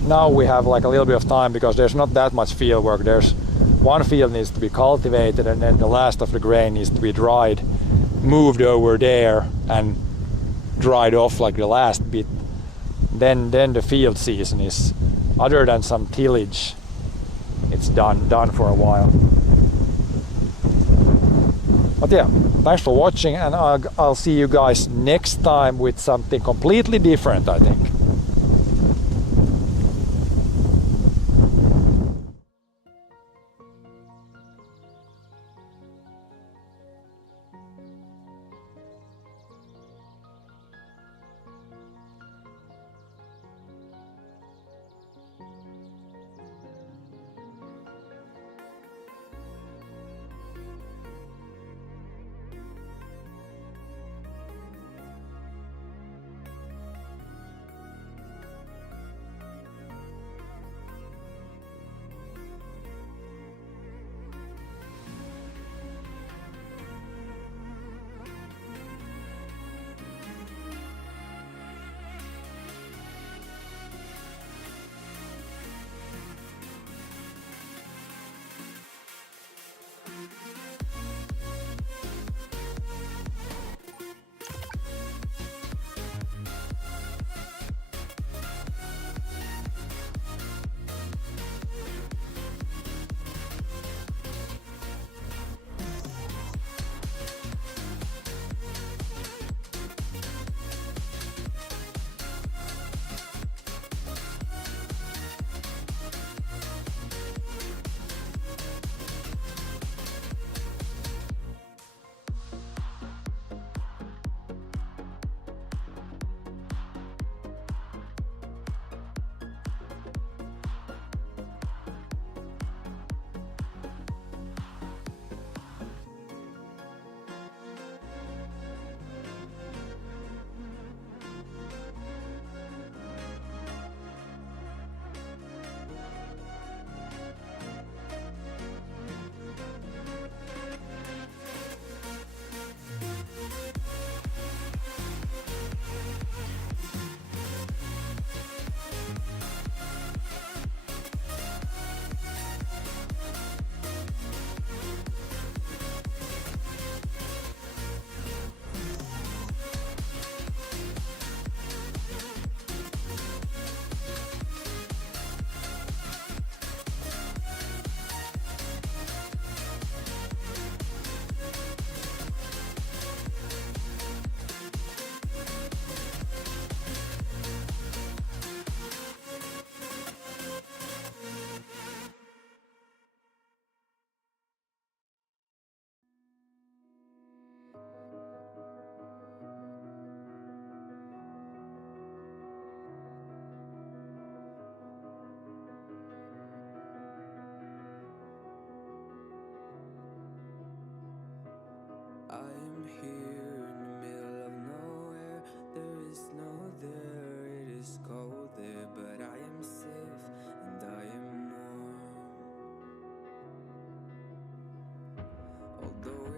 now we have like a little bit of time because there's not that much field work. There's one field needs to be cultivated, and then the last of the grain needs to be dried, moved over there and dried off like the last bit. Then the field season is, other than some tillage, it's done for a while. But yeah, thanks for watching, and I'll see you guys next time with something completely different, I think.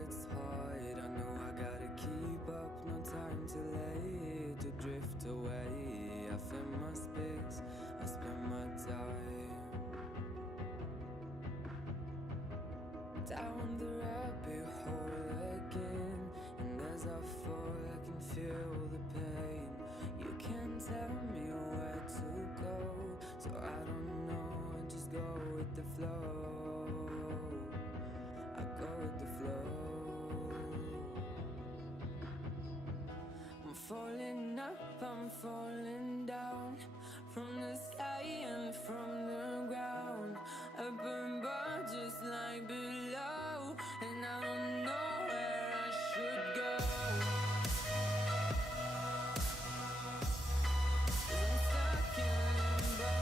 it's hard, I know I gotta keep up, no time to late to drift away. I fill my space, I spend my time down the rabbit hole again, and as I fall I can feel the pain. You can't tell me where to go, so I don't know, I just go with the flow. I go with the flow. I'm falling up, I'm falling down, from the sky and from the ground. Up above just like below, and I don't know where I should go. 'Cause I'm stuck in limbo.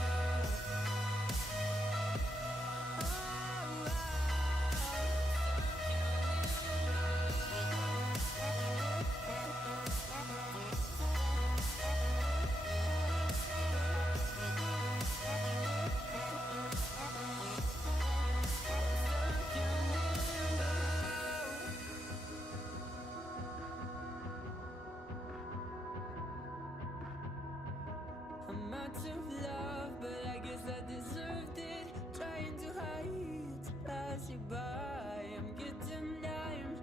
I'm out of love, but I guess I deserved it. Trying to hide, to pass you by. I'm getting down,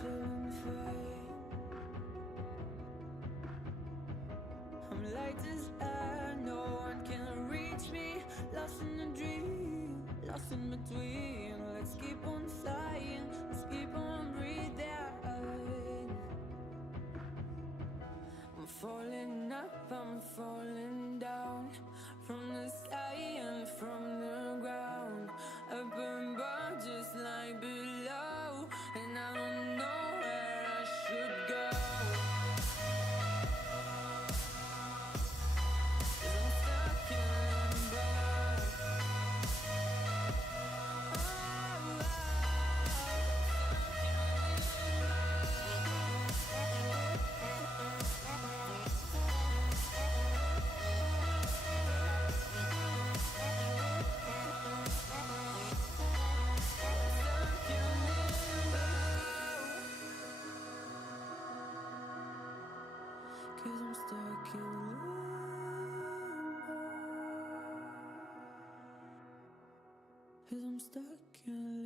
feeling fine. I'm light as air, no one can reach me. Lost in a dream, lost in between. Let's keep on flying, let's keep on breathing. I'm falling up, I'm falling down, from the sky and from the ground. Up above just like below, and I don't know where I should go. 'Cause I'm stuck in limbo. Cause I'm stuck in limbo. Cause I'm stuck in limbo.